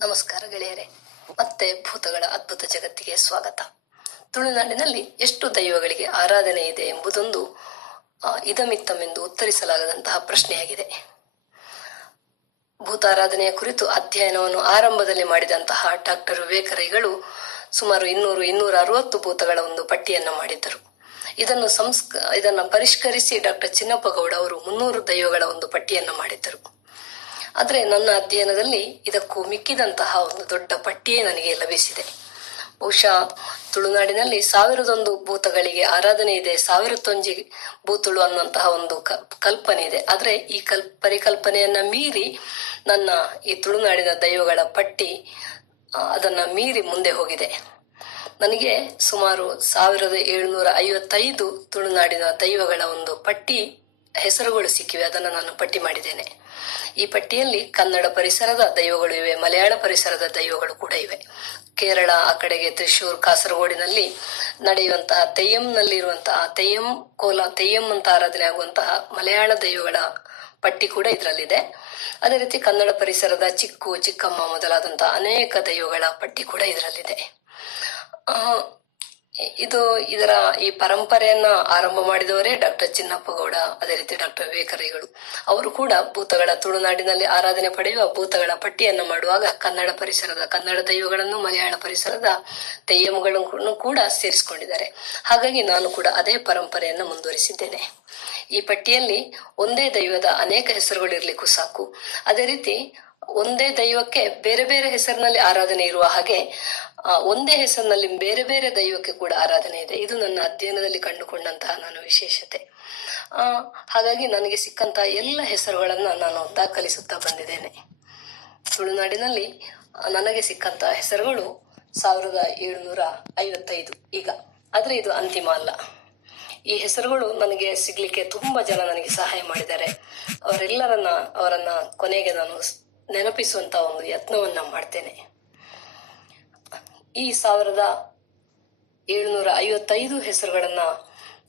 ನಮಸ್ಕಾರ ಗೆಳೆಯರೆ, ಮತ್ತೆ ಭೂತಗಳ ಅದ್ಭುತ ಜಗತ್ತಿಗೆ ಸ್ವಾಗತ. ತುಳುನಾಡಿನಲ್ಲಿ ಎಷ್ಟು ದೈವಗಳಿಗೆ ಆರಾಧನೆ ಇದೆ ಎಂಬುದೊಂದು ಇದಮಿತ್ತಮೆಂದು ಉತ್ತರಿಸಲಾಗದಂತಹ ಪ್ರಶ್ನೆಯಾಗಿದೆ. ಭೂತಾರಾಧನೆಯ ಕುರಿತು ಅಧ್ಯಯನವನ್ನು ಆರಂಭದಲ್ಲಿ ಮಾಡಿದಂತಹ ಡಾಕ್ಟರ್ ವಿವೇಕರೈಗಳು ಸುಮಾರು 200-260 ಭೂತಗಳ ಒಂದು ಪಟ್ಟಿಯನ್ನು ಮಾಡಿದ್ದರು. ಇದನ್ನ ಪರಿಷ್ಕರಿಸಿ ಡಾಕ್ಟರ್ ಚಿನ್ನಪ್ಪ ಗೌಡ ಅವರು 300 ದೈವಗಳ ಒಂದು ಪಟ್ಟಿಯನ್ನು ಮಾಡಿದ್ದರು. ಆದ್ರೆ ನನ್ನ ಅಧ್ಯಯನದಲ್ಲಿ ಇದಕ್ಕೂ ಮಿಕ್ಕಿದಂತಹ ಒಂದು ದೊಡ್ಡ ಪಟ್ಟಿಯೇ ನನಗೆ ಲಭಿಸಿದೆ. ಬಹುಶಃ ತುಳುನಾಡಿನಲ್ಲಿ 1001 ಭೂತಗಳಿಗೆ ಆರಾಧನೆ ಇದೆ, 1001 ಭೂತುಳು ಅನ್ನುವಂತಹ ಒಂದು ಕಲ್ಪನೆ ಇದೆ. ಆದ್ರೆ ಈ ಪರಿಕಲ್ಪನೆಯನ್ನ ಮೀರಿ ನನ್ನ ಈ ತುಳುನಾಡಿನ ದೈವಗಳ ಪಟ್ಟಿ ಅದನ್ನ ಮೀರಿ ಮುಂದೆ ಹೋಗಿದೆ. ನನಗೆ ಸುಮಾರು 1755 ತುಳುನಾಡಿನ ದೈವಗಳ ಒಂದು ಪಟ್ಟಿ ಹೆಸರುಗಳು ಸಿಕ್ಕಿವೆ. ಅದನ್ನು ನಾನು ಪಟ್ಟಿ ಮಾಡಿದ್ದೇನೆ. ಈ ಪಟ್ಟಿಯಲ್ಲಿ ಕನ್ನಡ ಪರಿಸರದ ದೈವಗಳು ಇವೆ, ಮಲಯಾಳ ಪರಿಸರದ ದೈವಗಳು ಕೂಡ ಇವೆ. ಕೇರಳ, ಆ ಕಡೆಗೆ ತ್ರಿಶೂರ್, ಕಾಸರಗೋಡಿನಲ್ಲಿ ನಡೆಯುವಂತಹ ತೆಯ್ಯಂನಲ್ಲಿರುವಂತಹ ತೆಯ್ಯಂ ಅಂತ ಆರಾಧನೆ ಆಗುವಂತಹ ಮಲಯಾಳ ದೈವಗಳ ಪಟ್ಟಿ ಕೂಡ ಇದರಲ್ಲಿದೆ. ಅದೇ ರೀತಿ ಕನ್ನಡ ಪರಿಸರದ ಚಿಕ್ಕು, ಚಿಕ್ಕಮ್ಮ ಮೊದಲಾದಂತಹ ಅನೇಕ ದೈವಗಳ ಪಟ್ಟಿ ಕೂಡ ಇದರಲ್ಲಿದೆ. ಇದರ ಈ ಪರಂಪರೆಯನ್ನ ಆರಂಭ ಮಾಡಿದವರೇ ಡಾಕ್ಟರ್ ಚಿನ್ನಪ್ಪ ಗೌಡ, ಅದೇ ರೀತಿ ಡಾಕ್ಟರ್ ವಿವೇಕರೈಗಳು. ಅವರು ಕೂಡ ಭೂತಗಳ ತುಳುನಾಡಿನಲ್ಲಿ ಆರಾಧನೆ ಪಡೆಯುವ ಭೂತಗಳ ಪಟ್ಟಿಯನ್ನ ಮಾಡುವಾಗ ಕನ್ನಡ ದೈವಗಳನ್ನು, ಮಲಯಾಳ ಪರಿಸರದ ತೆಯ್ಯಂಗಳನ್ನು ಕೂಡ ಸೇರಿಸಿಕೊಂಡಿದ್ದಾರೆ. ಹಾಗಾಗಿ ನಾನು ಕೂಡ ಅದೇ ಪರಂಪರೆಯನ್ನು ಮುಂದುವರಿಸಿದ್ದೇನೆ. ಈ ಪಟ್ಟಿಯಲ್ಲಿ ಒಂದೇ ದೈವದ ಅನೇಕ ಹೆಸರುಗಳು ಇರ್ಲಿಕ್ಕೂ ಸಾಕು. ಅದೇ ರೀತಿ ಒಂದೇ ದೈವಕ್ಕೆ ಬೇರೆ ಬೇರೆ ಹೆಸರಿನಲ್ಲಿ ಆರಾಧನೆ ಇರುವ ಹಾಗೆ ಒಂದೇ ಹೆಸರಿನಲ್ಲಿ ಬೇರೆ ಬೇರೆ ದೈವಕ್ಕೆ ಕೂಡ ಆರಾಧನೆ ಇದೆ. ಇದು ನನ್ನ ಅಧ್ಯಯನದಲ್ಲಿ ಕಂಡುಕೊಂಡಂತಹ ನಾನು ವಿಶೇಷತೆ. ಹಾಗಾಗಿ ನನಗೆ ಸಿಕ್ಕಂತಹ ಎಲ್ಲ ಹೆಸರುಗಳನ್ನ ನಾನು ದಾಖಲಿಸುತ್ತಾ ಬಂದಿದ್ದೇನೆ. ತುಳುನಾಡಿನಲ್ಲಿ ನನಗೆ ಸಿಕ್ಕಂತಹ ಹೆಸರುಗಳು 1755 ಈಗ. ಆದ್ರೆ ಇದು ಅಂತಿಮ ಅಲ್ಲ. ಈ ಹೆಸರುಗಳು ನನಗೆ ಸಿಗ್ಲಿಕ್ಕೆ ತುಂಬಾ ಜನ ನನಗೆ ಸಹಾಯ ಮಾಡಿದ್ದಾರೆ. ಅವರನ್ನ ಕೊನೆಗೆ ನಾನು ನೆನಪಿಸುವಂತ ಒಂದು ಯತ್ನವನ್ನ ಮಾಡ್ತೇನೆ. ಈ 1755 ಹೆಸರುಗಳನ್ನ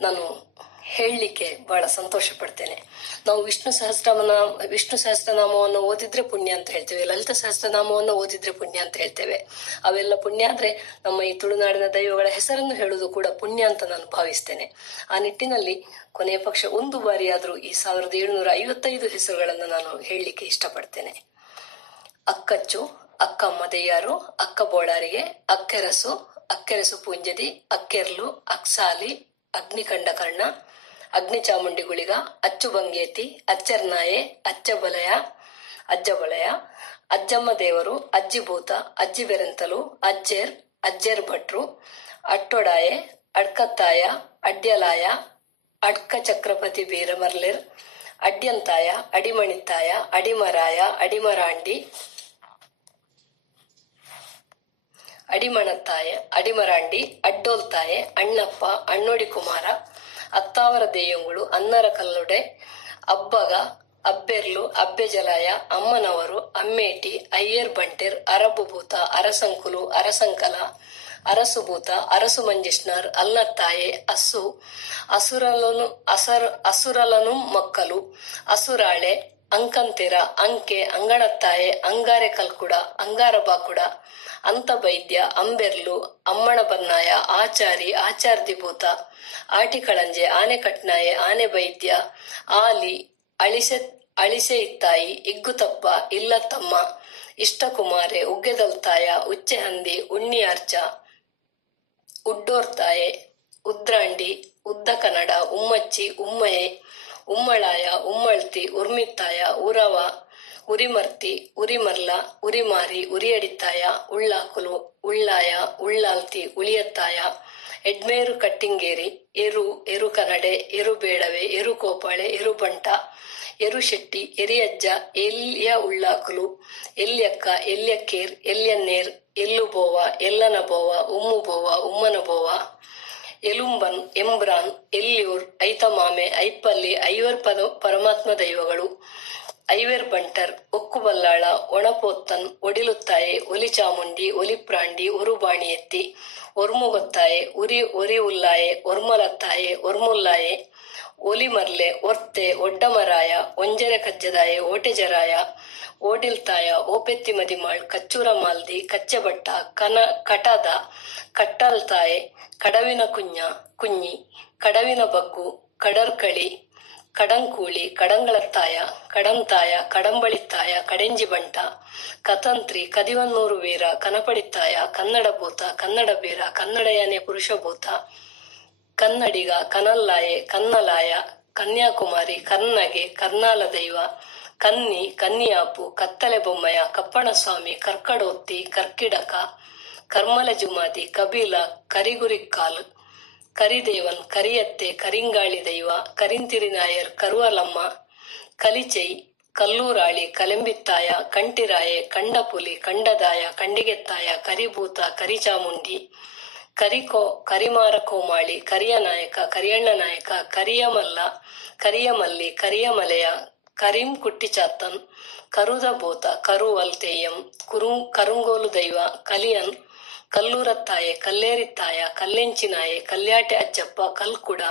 ನಾನು ಹೇಳಲಿಕ್ಕೆ ಬಹಳ ಸಂತೋಷ ಪಡ್ತೇನೆ. ನಾವು ವಿಷ್ಣು ಸಹಸ್ರನಾಮವನ್ನು ಓದಿದ್ರೆ ಪುಣ್ಯ ಅಂತ ಹೇಳ್ತೇವೆ, ಲಲಿತ ಸಹಸ್ರನಾಮವನ್ನು ಓದಿದ್ರೆ ಪುಣ್ಯ ಅಂತ ಹೇಳ್ತೇವೆ. ಅವೆಲ್ಲ ಪುಣ್ಯ ಆದ್ರೆ ನಮ್ಮ ಈ ತುಳುನಾಡಿನ ದೈವಗಳ ಹೆಸರನ್ನು ಹೇಳುವುದು ಕೂಡ ಪುಣ್ಯ ಅಂತ ನಾನು ಭಾವಿಸ್ತೇನೆ. ಆ ನಿಟ್ಟಿನಲ್ಲಿ ಕೊನೆಯ ಪಕ್ಷ ಒಂದು ಬಾರಿಯಾದ್ರೂ ಈ 1755 ಹೆಸರುಗಳನ್ನ ನಾನು ಹೇಳಲಿಕ್ಕೆ ಇಷ್ಟಪಡ್ತೇನೆ. ಅಕ್ಕಚ್ಚು, ಅಕ್ಕಮ್ಮ ದೆಯ್ಯಾರು, ಅಕ್ಕ ಬೋಳಾರಿಗೆ, ಅಕ್ಕೆರಸು ಪುಂಜದಿ, ಅಕ್ಕೆರ್ಲು, ಅಕ್ಸಾಲಿ, ಅಗ್ನಿಕಂಡ ಕರ್ಣ, ಅಗ್ನಿ ಚಾಮುಂಡಿ ಗುಳಿಗ, ಅಚ್ಚು ಬಂಗೇತಿ, ಅಚ್ಚರ್ನಾಯೆ, ಅಜ್ಜಬಳಯ, ಅಜ್ಜಮ್ಮ ದೇವರು, ಅಜ್ಜಿಭೂತ, ಅಜ್ಜಿ ಬೆರೆಂತಲು, ಅಜ್ಜೇರ್ ಭಟ್ರು, ಅಟ್ಟೊಡಾಯೆ, ಅಡ್ಕತ್ತಾಯ, ಅಡ್ಯಲಾಯ, ಅಡ್ಕ ಚಕ್ರಪತಿ ಬೀರಮರ್ಲೆರ್, ಅಡ್ಯಂತಾಯ, ಅಡಿಮಣಿತಾಯ, ಅಡಿಮರಾಯ, ಅಡಿಮರಾಂಡಿ, ಅಡ್ಡೋಲ್ತಾಯೆ, ಅಣ್ಣಪ್ಪ, ಅಣ್ಣೋಡಿ ಕುಮಾರ, ಅತ್ತಾವರ ದೇಯ್ಯಂಗುಳು, ಅನ್ನರ ಕಲ್ಲೊಡೆ, ಅಬ್ಬಗ, ಅಬ್ಬೆರ್ಲು, ಅಬ್ಬೆಜಲಾಯ, ಅಮ್ಮನವರು, ಅಮ್ಮೇಟಿ, ಅಯ್ಯರ್ ಬಂಟೆರ್, ಅರಬ್ಬುಭೂತ, ಅರಸಂಕುಲು, ಅರಸಂಕಲ, ಅರಸುಭೂತ, ಅರಸು ಮಂಜಿಷ್ಣರ್, ಅಲ್ಲತ್ತಾಯೆ, ಅಸುರಲನು ಮಕ್ಕಳು, ಅಸುರಾಳೆ, ಅಂಕಂತಿರ, ಅಂಕೆ, ಅಂಗಣತ್ತಾಯೆ, ಅಂಗಾರೆ ಕಲ್ಕುಡ, ಅಂಗಾರ ಬಾಕುಡ, ಅಂತ ಬೈದ್ಯ, ಅಂಬೆರ್ಲು, ಅಮ್ಮಣ ಬನ್ನಾಯ, ಆಚಾರ್ದಿಭೂತ, ಆಟಿಕಳಂಜೆ, ಆನೆ ಕಟ್ನಾಯೆ, ಆನೆ ಬೈದ್ಯ, ಆಲಿ, ಅಳಿಸೆ ಇತ್ತಾಯಿ, ಇಗ್ಗುತಪ್ಪ, ಇಲ್ಲತ್ತಮ್ಮ, ಇಷ್ಟಕುಮಾರೆ, ಉಗ್ಗೆದಲ್ತಾಯ, ಉಚ್ಚೆಹಂದಿ, ಉಣ್ಣಿಯಾರ್ಚ, ಉಡ್ಡೋರ್ತಾಯೆ, ಉದ್ರಾಂಡಿ, ಉದ್ದ ಕನ್ನಡ, ಉಮ್ಮಚ್ಚಿ, ಉಮ್ಮಯೆ, ಉಮ್ಮಳಾಯ, ಉಮ್ಮಳ್ತಿ, ಉರ್ಮಿತ್ತಾಯ, ಉರವ, ಉರಿಮರ್ತಿ, ಉರಿಮರ್ಲ, ಉರಿಮಾರಿ, ಉರಿಯಡಿತ್ತಾಯ, ಉಳ್ಳಾಕುಲು, ಉಳ್ಳಾಯ, ಉಳ್ಳಾಲ್ತಿ, ಉಳಿಯತ್ತಾಯ, ಎಡ್ಮೇರು ಕಟ್ಟಿಂಗೇರಿ, ಎರು ಕನಡೆ, ಎರು ಬೇಡವೆ, ಎರು ಕೋಪಾಳೆ, ಎರು ಬಂಟ, ಎರು ಶೆಟ್ಟಿ, ಎರಿಯಜ್ಜ, ಎಲ್ಯ ಉಳ್ಳಾಕುಲು, ಎಲ್ಯಕ್ಕ, ಎಲ್ಯಕ್ಕೇರ್, ಎಲ್ಯನ್ನೇರ್, ಎಲ್ಲುಬೋವ, ಎಲ್ಲನಬೋವ, ಉಮ್ಮುಬೋವ, ಉಮ್ಮನಬೋವ, ಎಲುಂಬನ್, ಎಂಬ್ರಾನ್, ಎಲ್ಯೂರ್, ಐತಮಾಮೆ, ಐಪ್ಪಲ್ಲಿ, ಐವರ್ ಪರಮಾತ್ಮ ದೈವಗಳು, ಐವೇರ್ ಬಂಟರ್, ಒಕ್ಕುಬಲ್ಲಾಳ, ಒಣಪೋತ್ತನ್, ಒಡಿಲುತ್ತಾಯೆ, ಒಲಿ ಚಾಮುಂಡಿ, ಒಲಿಪ್ರಾಂಡಿ, ಒರುಬಾಣಿ ಎತ್ತಿ, ಒರ್ಮುಗೊತ್ತಾಯೆ, ಒರಿ ಉಲ್ಲಾಯೆ, ಒರ್ಮಲತ್ತಾಯೆ, ಒರ್ಮುಲ್ಲಾಯೆ, ಒಲಿಮರ್ಲೆ, ಒರ್ತೆ, ಒಡ್ಡಮರಾಯ, ಒಂಜೆರೆ ಕಜ್ಜದಾಯೆ, ಓಟೆಜರಾಯ, ಓಡಿಲ್ತಾಯ ಓಪೆತ್ತಿ ಮದಿಮಾಳ್ ಕಚ್ಚೂರ ಮಾಲ್ದಿ ಕಚ್ಚೆಬಟ್ಟ ಕಟದ ಕಟ್ಟಲ್ತಾಯೆ ಕಡವಿನ ಕುഞ്ഞി ಕಡವಿನ ಬಗ್ಗು ಕಡರ್ಕಳಿ ಕಡಂಕೂಳಿ ಕಡಂಗಳತ್ತಾಯ ಕಡಂತಾಯ ಕಡಂಬಳಿತ್ತಾಯ ಕಡೆಂಜಿ ಬಂಟ ಕತಂತ್ರಿ ಕದಿವನ್ನೂರು ವೀರ ಕನಪಡಿತ್ತಾಯ ಕನ್ನಡ ಭೂತ ಕನ್ನಡ ಬೀರ ಕನ್ನಡ ಯಾನೆ ಪುರುಷ ಭೂತ ಕನ್ನಡಿಗ ಕನಲ್ಲಾಯೆ ಕನ್ನಲಾಯ ಕನ್ಯಾಕುಮಾರಿ ಕರ್ನಗೆ ಕರ್ನಾಲ ದೈವ ಕನ್ನಿ ಕನ್ನಿಯಾಪು ಕತ್ತಲೆ ಬೊಮ್ಮಯ ಕಪ್ಪಣಸ್ವಾಮಿ ಕರ್ಕಡೋತ್ತಿ ಕರ್ಕಿಡಕ ಕರ್ಮಲ ಜುಮಾದಿ ಕಬೀಲ ಕರಿಗುರಿಕ್ಕಾಲ್ ಕರಿದೇವನ್ ಕರಿಯತ್ತೆ ಕರಿಂಗಾಳಿ ದೈವ ಕರಿಂತಿರಿ ನಾಯರ್ ಕರುವಲಮ್ಮ ಕಲಿಚೈ ಕಲ್ಲೂರಾಳಿ ಕಲೆಂಬಿತ್ತಾಯ ಕಂಟಿರಾಯೆ ಕಂಡಪುಲಿ ಕಂಡದಾಯ ಕಂಡಿಗೆತ್ತಾಯ ಕರಿಭೂತ ಕರಿಚಾಮುಂಡಿ ಕರಿಮಾರ ಕೋಮಾಳಿ ಕರಿಯನಾಯಕ ಕರಿಯಣ್ಣ ನಾಯಕ ಕರಿಯಮಲ್ಲಿ ಕರಿಯಮಲೆಯ ಕರೀಂ ಕುಟ್ಟಿಚಾತ್ತನ್ ಕರುದ ಬೋತ ಕರುವಲ್ ತೆಯ್ಯಂ ಕರುಂಗೋಲು ದೈವ ಕಲಿಯನ್ ಕಲ್ಲೂರತ್ತಾಯೆ ಕಲ್ಲೇರಿತ್ತಾಯ ಕಲ್ಲೆಂಚಿನಾಯೆ ಕಲ್ಯಾಟೆ ಅಜ್ಜಪ್ಪ ಕಲ್ಕುಡ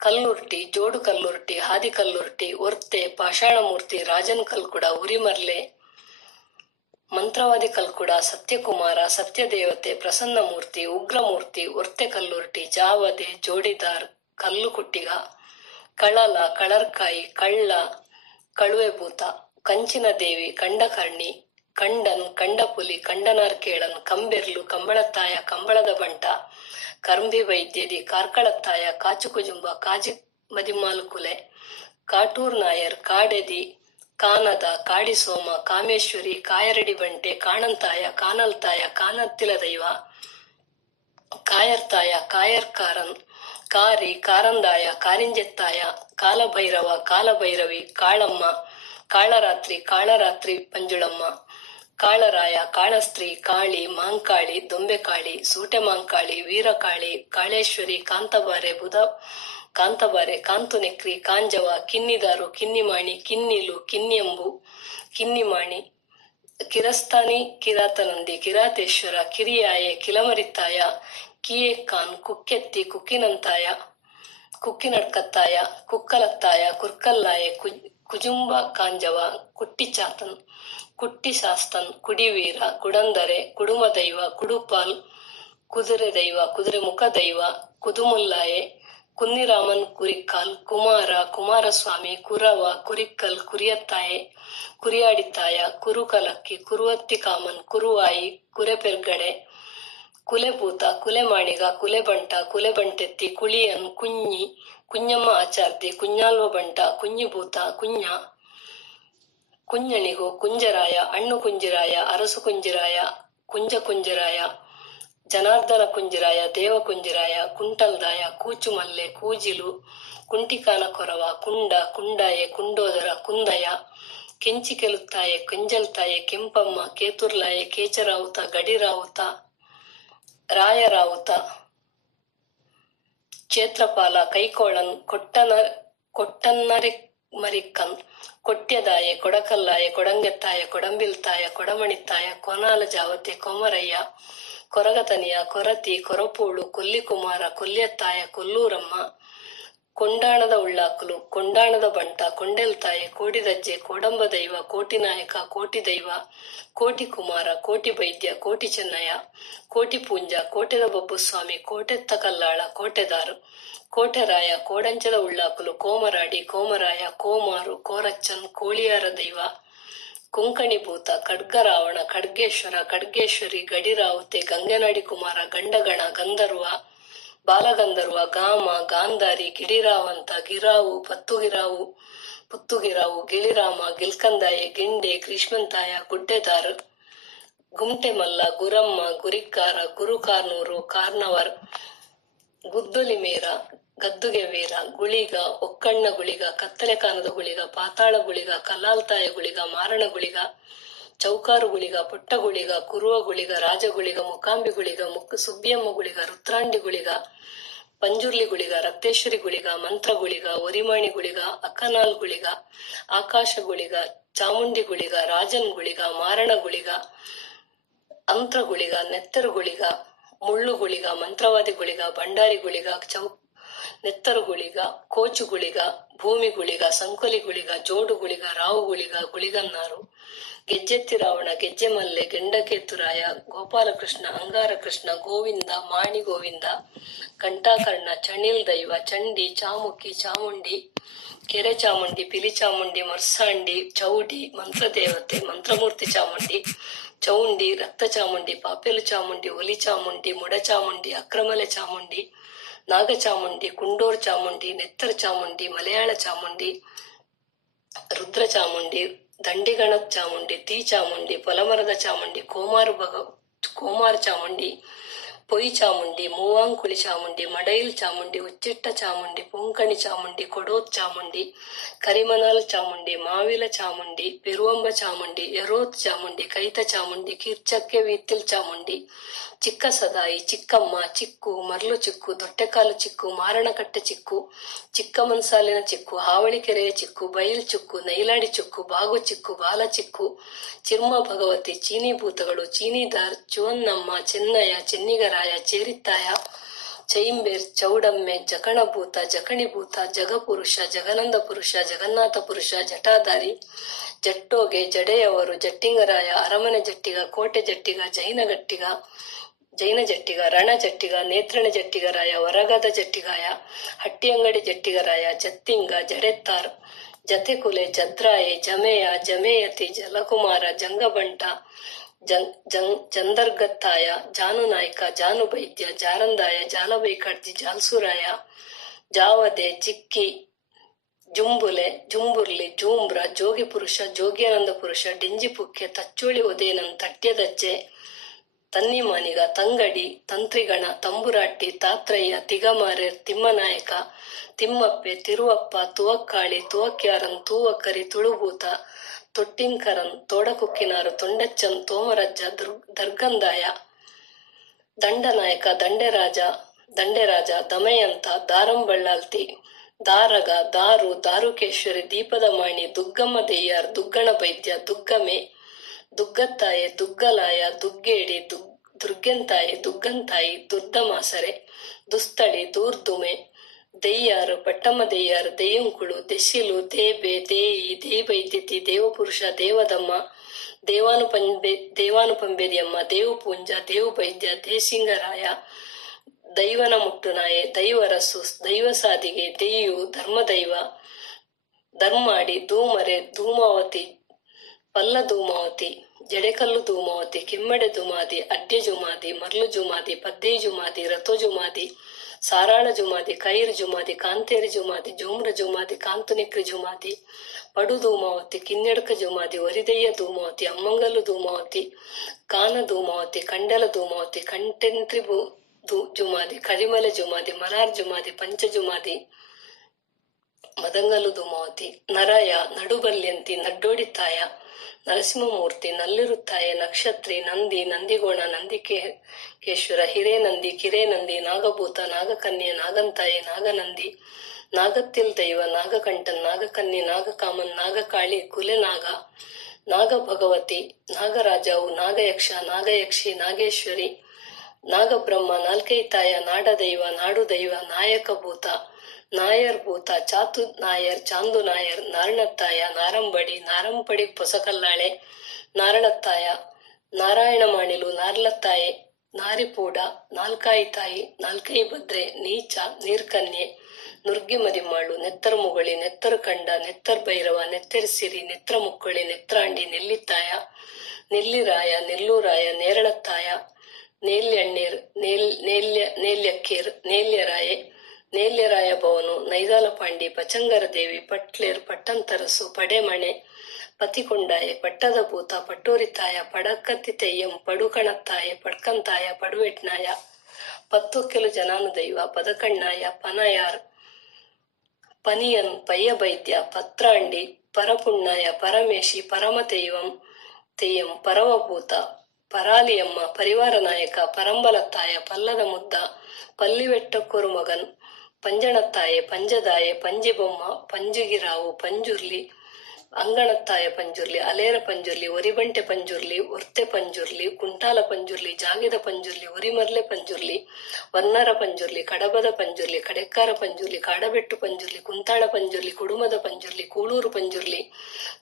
ಕಲ್ಲುರ್ಟಿ ಜೋಡು ಕಲ್ಲುರ್ಟಿ ಹಾದಿ ಕಲ್ಲುರ್ಟಿ ಒರ್ತೆ ಪಾಷಾಣಮೂರ್ತಿ ರಾಜನ್ ಕಲ್ಕುಡ ಉರಿಮರ್ಲೆ ಮಂತ್ರವಾದಿ ಕಲ್ಕುಡ ಸತ್ಯಕುಮಾರ ಸತ್ಯದೇವತೆ ಪ್ರಸನ್ನಮೂರ್ತಿ ಉಗ್ರಮೂರ್ತಿ ಒರ್ತೆ ಕಲ್ಲುರ್ಟಿ ಜಾವದೆ ಜೋಡಿದಾರ್ ಕಲ್ಲು ಕುಟ್ಟಿಗ ಕಳಲ ಕಳರ್ಕಾಯಿ ಕಳ್ಳ ಕಳುವೆಭೂತ ಕಂಚಿನ ದೇವಿ ಕಂಡಕರ್ಣಿ ಕಂಡನ್ ಕಂಡಪುಲಿ ಕಂಡನಾರ್ಕೇಳನ್ ಕಂಬೆರ್ಲು ಕಂಬಳತ್ತಾಯ ಕಂಬಳದ ಬಂಟ ಕರ್ಂಬಿ ವೈದ್ಯದಿ ಕಾರ್ಕಳತ್ತಾಯ ಕಾಚುಕುಜುಂಬ ಕಾಜಿ ಮದಿಮಾಲುಕುಲೆ ಕಾಟೂರ್ ನಾಯರ್ ಕಾಡೆದಿ ಕಾನದ ಕಾಡಿಸೋಮ ಕಾಮೇಶ್ವರಿ ಕಾಯರಡಿ ಬಂಟೆ ಕಾಣಂತಾಯ ಕಾನಲ್ತಾಯ ಕಾನತ್ತಿಲ ದೈವ ಕಾಯರ್ತಾಯ ಕಾಯರ್ಕಾರನ್ ಕಾರಿ ಕಾರಂದಾಯ ಕಾರಿಂಜೆತ್ತಾಯ ಕಾಲಭೈರವ ಕಾಲಭೈರವಿ ಕಾಳಮ್ಮ ಕಾಳರಾತ್ರಿ ಪಂಜುಳಮ್ಮ ಕಾಳರಾಯ ಕಾಳಸ್ತ್ರೀ ಕಾಳಿ ಮಾಂಕಾಳಿ ದೊಂಬೆಕಾಳಿ ಸೂಟೆ ಮಾಂಕಾಳಿ ವೀರಕಾಳಿ ಕಾಳೇಶ್ವರಿ ಕಾಂತಬಾರೆ ಕಾಂತುನೆಕ್ರಿ ಕಾಂಜವ ಕಿನ್ನಿದಾರು ಕಿನ್ನಿಮಾಣಿ ಕಿನ್ನಿಲು ಕಿನ್ನಿಯಂಬು ಕಿನ್ನಿಮಾಣಿ ಕಿರಸ್ತಾನಿ ಕಿರಾತನಂದಿ ಕಿರಾತೇಶ್ವರ ಕಿರಿಯಾಯೆ ಕಿಲಮರಿತ್ತಾಯ ಕಿಯೇಕಾನ್ ಕುಕ್ಕೆತ್ತಿ ಕುಕ್ಕಿನಂತಾಯ ಕುಕ್ಕಿನಡ್ಕತ್ತಾಯ ಕುಕ್ಕಲತ್ತಾಯ ಕುರ್ಕಲ್ಲಾಯೆ ಕುಜುಂಬ ಕಾಂಜವ ಕುಟ್ಟಿಚಾತನ್ ಕುಟ್ಟಿಶಾಸ್ತನ್ ಕುಡಿವೀರ ಕುಡಂದರೆ ಕುಡುಮ ದೈವ ಕುಡುಪಾಲ್ ಕುದುರೆ ದೈವ ಕುದುರೆ ಮುಖ ದೈವ ಕುದುಮುಲ್ಲಾಯೆ ಕುನ್ನಿರಾಮನ್ ಕುರಿಕಾಲ್ ಕುಮಾರಸ್ವಾಮಿ ಕುರವ ಕುರಿಕ್ಕಲ್ ಕುರಿಯತ್ತಾಯೆ ಕುರಿಯಾಡಿತ್ತಾಯ ಕುರುಕಲಕ್ಕಿ ಕುರುವತ್ತಿ ಕಾಮನ್ ಕುರುವಾಯಿ ಕುರೆಪೆರ್ಗಡೆ ಕುಲೆಭೂತ ಕುಲೆಮಾಣಿಗ ಕುಲೆಬಂಟ ಕುಲೆಬಂಟೆತ್ತಿ ಕುಳಿಯನ್ ಕುഞ്ഞಮ್ಮ ಆಚಾರ್ತಿ ಕುഞ്ഞಾಲ್ವ ಬಂಟ ಕುഞ്ഞಿಭೂತ ಕುഞ്ഞಣಿಗು ಕುಂಜರಾಯ ಅಣ್ಣು ಕುಂಜಿರಾಯ ಅರಸು ಕುಂಜಿರಾಯ ಕುಂಜರಾಯ ಜನಾರ್ದನ ಕುಂಜಿರಾಯ ದೇವ ಕುಂಜಿರಾಯ ಕುಂಟಲ್ದಾಯ ಕೂಚುಮಲ್ಲೆ ಕೂಜಿಲು ಕುಂಟಿಕಾನ ಕೊರವ ಕುಂಡಾಯೆ ಕುಂಡೋದರ ಕುಂದಯ ಕೆಂಚಿಕೆಲುತ್ತಾಯೆ ಕೆಂಜಲ್ತಾಯೆ ಕೆಂಪಮ್ಮ ಕೇತುರ್ಲಾಯೆ ಕೇಚರಾವುತ ಗಡಿರಾವುತ ರಾಯರಾವುತ ಕ್ಷೇತ್ರಪಾಲ ಕೈಕೋಳನ್ ಕೊಟ್ಟನ್ನರಿಮರಿಕ್ಕನ್ ಕೊಟ್ಯದಾಯೆ ಕೊಡಕಲ್ಲಾಯೆ ಕೊಡಂಗೆತ್ತಾಯ ಕೊಡಂಬಿಲ್ತಾಯ ಕೊಡಮಣಿತ್ತಾಯ ಕೊನಾಲ ಜಾವತೆ ಕೊಮರಯ್ಯ ಕೊರಗತನಿಯ ಕೊರತಿ ಕೊರಪೂಳು ಕೊಲ್ಲಿಕುಮಾರ ಕೊಲ್ಯತ್ತಾಯ ಕೊಲ್ಲೂರಮ್ಮ ಕೊಂಡಾಣದ ಉಳ್ಳಾಕಲು ಕೊಂಡಾಣದ ಬಂಟ ಕೊಂಡೆಲ್ತಾಯೆ ಕೋಡಿದಜ್ಜೆ ಕೋಡಂಬ ದೈವ ಕೋಟಿನಾಯಕ ಕೋಟಿ ದೈವ ಕೋಟಿ ಕುಮಾರ ಕೋಟಿ ವೈದ್ಯ ಕೋಟಿ ಚೆನ್ನಯ್ಯ ಕೋಟಿ ಪೂಂಜ ಕೋಟೆದ ಬಬ್ಬುಸ್ವಾಮಿ ಕೋಟೆತ್ತ ಕಲ್ಲಾಳ ಕೋಟೆದಾರ್ ಕೋಟೆರಾಯ ಕೋಡಂಚದ ಉಳ್ಳಾಕಲು ಕೋಮರಾಯ ಕೋಮಾರು ಕೋರಚ್ಚನ್ ಕೋಳಿಯಾರ ದೈವ ಕೊಂಕಣಿಭೂತ ಖಡ್ಗರಾವಣ ಖಡ್ಗೇಶ್ವರ ಖಡ್ಗೇಶ್ವರಿ ಗಡಿರಾವುತೆ ಗಂಗನಾಡಿ ಕುಮಾರ ಗಂಡಗಣ ಗಂಧರ್ವ ಬಾಲಗಂಧರ್ವ ಗಾಮ ಗಾಂಧಾರಿ ಗಿರಿರಾವಂತ ಗಿರಾವು ಪುತ್ತುಗಿರಾವು ಗಿಳಿರಾಮ ಗಿಲ್ಕಂದಾಯೆ ಗಿಂಡೆ ಗ್ರೀಷ್ಮಂತಾಯ ಗುಡ್ಡೆದಾರ್ ಗುಮ್ಟೆಮಲ್ಲ ಗುರಮ್ಮ ಗುರಿಕಾರ ಗುರುಕಾರ್ನೂರು ಕಾರ್ನವರ್ ಗುದ್ದೊಲಿಮೇರ ಗದ್ದುಗೆ ವೀರ ಗುಳಿಗ ಒಕ್ಕಣ್ಣ ಗುಳಿಗ ಕತ್ತಲೆ ಕಾನದ ಗುಳಿಗ ಪಾತಾಳ ಗುಳಿಗ ಕಲ್ಲಾಲ್ತಾಯ ಗುಳಿಗ ಮಾರಣ ಗುಳಿಗ ಚೌಕಾರು ಗುಳಿಗ ಪುಟ್ಟ ಗುಳಿಗ ಕುರುವ ಗುಳಿಗ ರಾಜಗುಳಿಗ ಮುಕಾಂಬಿ ಗುಳಿಗ ಸುಬ್ಬಿಯಮ್ಮ ಗುಳಿಗ ರುದ್ರಾಂಡಿ ಗುಳಿಗ ಪಂಜುರ್ಲಿ ಗುಳಿಗ ರಕ್ತೇಶ್ವರಿ ಗುಳಿಗ ಮಂತ್ರ ಗುಳಿಗ ಒರಿಮಾಣಿ ಗುಳಿಗ ಅಕ್ಕನಾಲ್ ಗುಳಿಗ ಆಕಾಶ ಗುಳಿಗ ಚಾಮುಂಡಿ ಗುಳಿಗ ರಾಜನ್ ಗುಳಿಗ ಮಾರಣ ಗುಳಿಗ ಅಂತ್ರ ಗುಳಿಗ ನೆತ್ತರು ಗುಳಿಗ ಮುಳ್ಳು ಗುಳಿಗ ಮಂತ್ರವಾದಿ ಗುಳಿಗ ಭಂಡಾರಿ ಗುಳಿಗ ನೆತ್ತರುಗುಳಿಗ, ಕೋಚುಗುಳಿಗ, ಭೂಮಿಗುಳಿಗ, ಸಂಕೊಲಿಗುಳಿಗ, ಜೋಡುಗುಳಿಗ, ರಾವುಗುಳಿಗ, ಗುಳಿಗನ್ನಾರು, ಗೆಜ್ಜೆತ್ತಿ ರಾವಣ, ಗೆಜ್ಜೆ ಮಲ್ಲೆ, ಗೆಂಡಕೇತುರಾಯ, ಗೋಪಾಲಕೃಷ್ಣ, ಅಂಗಾರಕೃಷ್ಣ, ಗೋವಿಂದ, ಮಾಣಿ ಗೋವಿಂದ, ಕಂಠಾಕರ್ಣ, ಚಣಿಲ್ ದೈವ, ಚಂಡಿ, ಚಾಮುಕಿ, ಚಾಮುಂಡಿ, ಕೆರೆ ಚಾಮುಂಡಿ, ಪಿಲಿ ಚಾಮುಂಡಿ, ಮರ್ಸಾಂಡಿ, ಚೌಡಿ, ಮಂತ್ರದೇವತೆ, ಮಂತ್ರಮೂರ್ತಿ ಚಾಮುಂಡಿ, ಚೌಂಡಿ, ರಕ್ತ ಚಾಮುಂಡಿ, ಪಾಪೆಲು ಚಾಮುಂಡಿ, ಒಲಿ ಚಾಮುಂಡಿ, ಮುಡ ಚಾಮುಂಡಿ, ಅಕ್ರಮಲೆ ಚಾಮುಂಡಿ, ನಾಗ ಚಾಮುಂಡಿ, ಕುಂಡೋರ್ ಚಾಮುಂಡಿ, ನೆತ್ತರ್ ಚಾಮುಂಡಿ, ಮಲಯಾಳ ಚಾಮುಂಡಿ, ರುದ್ರ ಚಾಮುಂಡಿ, ದಂಡಿಗಣ ಚಾಮುಂಡಿ, ತೀ ಚಾಮುಂಡಿ, ಪೊಲಮರದ ಚಾಮುಂಡಿ, ಕೋಮಾರ್ ಚಾಮುಂಡಿ, ಪೊಯ್ ಚಾಮುಂಡಿ, ಮೂವಾಂಕುಳಿ ಚಾಮುಂಡಿ, ಮಡೈಲ್ ಚಾಮುಂಡಿ, ಉಚ್ಚಿಟ್ಟ ಚಾಮುಂಡಿ, ಪುಂಕಣಿ ಚಾಮುಂಡಿ, ಕೊಡೋತ್ ಚಾಮುಂಡಿ, ಕರಿಮನಾಲ್ ಚಾಮುಂಡಿ, ಮಾವಿಲ ಚಾಮುಂಡಿ, ಪೆರುವಂಬ ಚಾಮುಂಡಿ, ಯರೋತ್ ಚಾಮುಂಡಿ, ಕೈತ ಚಾಮುಂಡಿ, ಕಿರ್ಚಕ್ಕೆ ವೀತಿಲ್ ಚಾಮುಂಡಿ, ಚಿಕ್ಕ ಸದಾಯಿ, ಚಿಕ್ಕಮ್ಮ, ಚಿಕ್ಕು, ಮರ್ಲು ಚಿಕ್ಕು, ದೊಟ್ಟೆಕಾಲು ಚಿಕ್ಕು, ಮಾರಣಕಟ್ಟೆ ಚಿಕ್ಕು, ಚಿಕ್ಕ ಮನ್ಸಾಲಿನ ಚಿಕ್ಕು, ಹಾವಳಿಕೆರೆಯ ಚಿಕ್ಕು, ಬೈಲ್ ಚಿಕ್ಕು, ನೈಲಾಡಿ ಚಿಕ್ಕು, ಬಾಗು ಚಿಕ್ಕು, ಬಾಲ ಚಿಕ್ಕು, ಚಿರ್ಮ ಭಗವತಿ, ಚೀನಿ ಭೂತಗಳು, ಚೀನಿದಾರ್, ಚುವನ್ನಮ್ಮ, ಚೆನ್ನಯ್ಯ, ಚೆನ್ನಿಗರಾಯ, ಚೇರಿತ್ತಾಯ, ಚೈಂಬೇರ್, ಚೌಡಮ್ಮೆ, ಜಕಣಭೂತ, ಜಕಣಿಭೂತ, ಜಗಪುರುಷ, ಜಗನಂದ ಪುರುಷ, ಜಗನ್ನಾಥ ಪುರುಷ, ಜಟಾಧಾರಿ, ಜಟ್ಟೋಗೆ, ಜಡೆಯವರು, ಜಟ್ಟಿಂಗರಾಯ, ಅರಮನೆ ಜಟ್ಟಿಗ, ಕೋಟೆ ಜಟ್ಟಿಗ, ಜೈನ ಜಟ್ಟಿಗ, ರಣ ಜಟ್ಟಿಗ, ನೇತ್ರಣ ಜಟ್ಟಿಗರಾಯ, ವರಗದ ಜಟ್ಟಿಗಾಯ, ಹಟ್ಟಿಯಂಗಡಿ ಜಟ್ಟಿಗರಾಯ, ಜತ್ತಿಂಗ, ಜಡೆತ್ತಾರ್, ಜತೆಕುಲೆ, ಜದ್ರಾಯೆ, ಜಮೆಯ, ಜಮೇಯತಿ, ಜಲಕುಮಾರ, ಜಂಗಬಂಟ, ಜಂದರ್ಗತ್ತಾಯ, ಜಾನುನಾಯ್ಕ, ಜಾನುಬೈದ್ಯ, ಜಾರಂದಾಯ, ಜಾಲಬೈಕಡ್ಜಿ, ಜಾಲ್ಸುರಾಯ, ಜಾವದೆ, ಜಿಕ್ಕಿ, ಜುಂಬುಲೆ, ಜುಂಬುರ್ಲಿ, ಜೂಂಬ್ರ, ಜೋಗಿ ಪುರುಷ, ಜೋಗ್ಯಾನಂದ ಪುರುಷ, ಡಿಂಜಿಪುಕ್ಕೆ, ತಚ್ಚೋಳಿ ಉದೇನಂ, ತಟ್ಯದಜ್ಜೆ, ತನ್ನಿಮಾನಿಗ, ತಂಗಡಿ, ತಂತ್ರಿಗಣ, ತಂಬುರಾಟಿ, ತಾತ್ರಯ್ಯ, ತಿಗಮಾರೆರ್, ತಿಮ್ಮನಾಯಕ, ತಿಮ್ಮಪ್ಪೆ, ತಿರುವಪ್ಪ, ತುವಕ್ಕಾಳಿ, ತುವಕ್ಯಾರನ್, ತೂವಕ್ಕರಿ, ತುಳುಭೂತ, ತೊಟ್ಟಿಂಕರನ್, ತೋಡಕುಕ್ಕಿನಾರು, ತೊಂಡಚ್ಚನ್, ತೋಮರಜ್ಜ, ದರ್ಗಂದಾಯ, ದಂಡನಾಯಕ, ದಂಡೆರಾಜ, ದಮಯಂತ, ದಾರಂಬಳ್ಳಾಲ್ತಿ, ದಾರಗ, ದಾರು, ದಾರುಕೇಶ್ವರಿ, ದೀಪದ ಮಾಣಿ, ದುಗ್ಗಮ್ಮ ದೆಯ್ಯಾರ್, ದುಗ್ಗಣ ಬೈದ್ಯ, ದುಗ್ಗಮೆ, ದುಗ್ಗತ್ತಾಯೆ, ದುಗ್ಗಲಾಯ, ದುಗ್ಗೇಡಿ, ದುರ್ಗೆಂತಾಯಿ, ದುಗ್ಗಂತಾಯಿ, ದುರ್ದಮಾಸರೆ, ದುಸ್ತಳಿ, ದೂರ್ದುಮೆ, ದೆಯ್ಯಾರು, ಪಟ್ಟಮ್ಮ ದೆಯ್ಯಾರು, ದೆಯ್ಯಂಕುಳು, ದೆಸಿಲು, ದೇಬೆ, ದೇಯಿ, ದೇವೈದ್ಯತಿ, ದೇವಪುರುಷ, ದೇವದಮ್ಮ, ದೇವಾನುಪಂಬೇರಿಯಮ್ಮ, ದೇವಪೂಂಜ, ದೇವಬೈದ್ಯ, ದೇಸಿಂಗರಾಯ, ದೈವನ ಮುಟ್ಟುನಾಯೆ, ದೈವರಸು, ದೈವಸಾದಿಗೆ, ದೆಯ್ಯು, ಧರ್ಮದೈವ, ಧರ್ಮಾಡಿ, ಧೂಮರೆ, ಧೂಮಾವತಿ, ಪಲ್ಲ ಧೂಮಾವತಿ, ಜಡೆಕಲ್ಲು ಧೂಮಾವತಿ, ಕೆಮ್ಮೆಡೆ ದುಮಾದಿ, ಅಡ್ಯ ಜುಮಾದಿ, ಮರ್ಲು ಜುಮಾದಿ, ಪದ್ದೇ ಜುಮಾದಿ, ರಥೋ ಜುಮಾದಿ, ಸಾರಾಳ ಜುಮಾದಿ, ಕೈರ್ ಜುಮಾದಿ, ಕಾಂತೇರಿ ಜುಮಾದಿ, ಜೋಮ್ರ ಜುಮಾದಿ, ಕಾಂತುನಿಕ್ರಿ ಜುಮಾದಿ, ಪಡು ಧೂಮಾವತಿ, ಕಿನ್ನೆಡ್ಕ ಜುಮಾದಿ, ವರಿದಯ್ಯ ಧೂಮಾವತಿ, ಅಮ್ಮಂಗಲ್ಲು ಧೂಮಾವತಿ, ಕಾನ ಧೂಮಾವತಿ, ಕಂಡಲ ಧೂಮಾವತಿ, ಕಂಟೆಂತ್ರಿ ಜುಮಾದಿ, ಕರಿಮಲೆ ಜುಮಾದಿ, ಮಲಾರ್ ಜುಮಾದಿ, ಪಂಚ ಜುಮಾದಿ, ಮದಂಗಲ್ಲು ಧೂಮಾವತಿ, ನರಯ, ನಡುಬಲ್ಯಂತಿ, ನಡ್ಡೋಡಿತಾಯ, ನರಸಿಂಹಮೂರ್ತಿ, ನಲ್ಲಿರುತ್ತಾಯೆ, ನಕ್ಷತ್ರಿ, ನಂದಿ, ನಂದಿಗೋಣ, ನಂದಿಕೇಶ್ವರ, ಹಿರೇನಂದಿ, ಕಿರೇನಂದಿ, ನಾಗಭೂತ, ನಾಗಕನ್ಯೆ, ನಾಗಂತಾಯೆ, ನಾಗನಂದಿ, ನಾಗತ್ತಿಲ್ ದೈವ, ನಾಗಕಂಠನ್, ನಾಗಕನ್ಯೆ, ನಾಗಕಾಮನ್, ನಾಗಕಾಳಿ, ಕುಲೆನಾಗ, ನಾಗಭಗವತಿ, ನಾಗರಾಜವು, ನಾಗಯಕ್ಷ, ನಾಗಯಕ್ಷಿ, ನಾಗೇಶ್ವರಿ, ನಾಗಬ್ರಹ್ಮ, ನಾಲ್ಕೈತಾಯ, ನಾಡದೈವ, ನಾಡುದೈವ, ನಾಯಕಭೂತ, ನಾಯರ್ ಭೂತ, ಚಾತು ನಾಯರ್, ಚಾಂದು ನಾಯರ್, ನಾರಣತ್ತಾಯ, ನಾರಂಬಡಿ, ನಾರಂಪಡಿ ಪೊಸಕಲ್ಲಾಳೆ, ನಾರಣತ್ತಾಯ, ನಾರಾಯಣ ಮಾಣಿಲು, ನಾರ್ಲತ್ತಾಯೆ, ನಾರಿಪೂಡ, ನಾಲ್ಕಾಯಿತಾಯಿ, ನಾಲ್ಕೈ ಭದ್ರೆ, ನೀಚ, ನೀರ್ಕನ್ಯೆ, ನುರ್ಗಿ ಮದಿಮಾಳು, ನೆತ್ತರ್ ಮುಗಳಿ, ನೆತ್ತರ್ ಕಂಡ, ನೆತ್ತರ್ ಭೈರವ, ನೆತ್ತೆರ್ಸಿರಿ, ನೆತ್ರ ಮುಕ್ಕಳಿ, ನೆತ್ರಾಂಡಿ, ನೆಲ್ಲಿತ್ತಾಯ, ನೆಲ್ಲಿರಾಯ, ನೆಲ್ಲೂರಾಯ, ನೇರಳತ್ತಾಯ, ನೇಲ್ಯಣ್ಣೀರ್, ನೇಲ್ಯಕ್ಕೀರ್, ನೇಲ್ಯರಾಯೆ, ನೇಲ್ಯರಾಯ ಭವನು, ನೈದಾಲಪಾಂಡಿ, ಪಚಂಗರ ದೇವಿ, ಪಟ್ಲೇರ್, ಪಟ್ಟಂತರಸು, ಪಡೆಮಣೆ, ಪತಿಕೊಂಡಾಯೆ, ಪಟ್ಟದ ಭೂತ, ಪಟ್ಟೋರಿತಾಯ, ಪಡಕತ್ತಿ ತೆಯ್ಯಂ, ಪಡುಕಣತ್ತಾಯ, ಪಡ್ಕಂತಾಯ, ಪಡುವೆಟ್ನಾಯ, ಪತ್ತೊಕ್ಕೆಲು ಜನಾನು ದೈವ, ಪದಕಣ್ಣಾಯ, ಪನಯಾರ್, ಪನಿಯನ್, ಪಯ್ಯಬೈದ್ಯ, ಪತ್ರಾಂಡಿ, ಪರಪುಣ್ಣಾಯ, ಪರಮೇಶಿ, ಪರಮ ತೆಯ್ಯಂ, ಪರವಭೂತ, ಪರಾಲಿಯಮ್ಮ, ಪರಿವಾರ ನಾಯಕ, ಪರಂಬಲತ್ತಾಯ, ಪಲ್ಲದ ಮುದ್ದ, ಪಲ್ಲಿವೆಟ್ಟಕ್ಕೂರು ಮಗನ್, ಪಂಜಣತ್ತಾಯೆ, ಪಂಜದಾಯೆ, ಪಂಜಿಬೊಮ್ಮ, ಪಂಜುಗಿರಾವು, ಪಂಜುರ್ಲಿ, ಅಂಗಣತ್ತಾಯ ಪಂಜುರ್ಲಿ, ಅಲೇರ ಪಂಜುರ್ಲಿ, ಒರಿಬಂಟೆ ಪಂಜುರ್ಲಿ, ಒರ್ತೆ ಪಂಜುರ್ಲಿ, ಕುಂಟಾಲ ಪಂಜುರ್ಲಿ, ಜಾಗಿದ ಪಂಜುರ್ಲಿ, ಉರಿಮರ್ಲೆ ಪಂಜುರ್ಲಿ, ವರ್ಣರ ಪಂಜುರ್ಲಿ, ಕಡಬದ ಪಂಜುರ್ಲಿ, ಕಡೆಕ್ಕಾರ ಪಂಜುರ್ಲಿ, ಕಾಡಬೆಟ್ಟು ಪಂಜುರ್ಲಿ, ಕುಂತಾಳ ಪಂಜುರ್ಲಿ, ಕುಡುಮದ ಪಂಜುರ್ಲಿ, ಕೂಳೂರು ಪಂಜುರ್ಲಿ,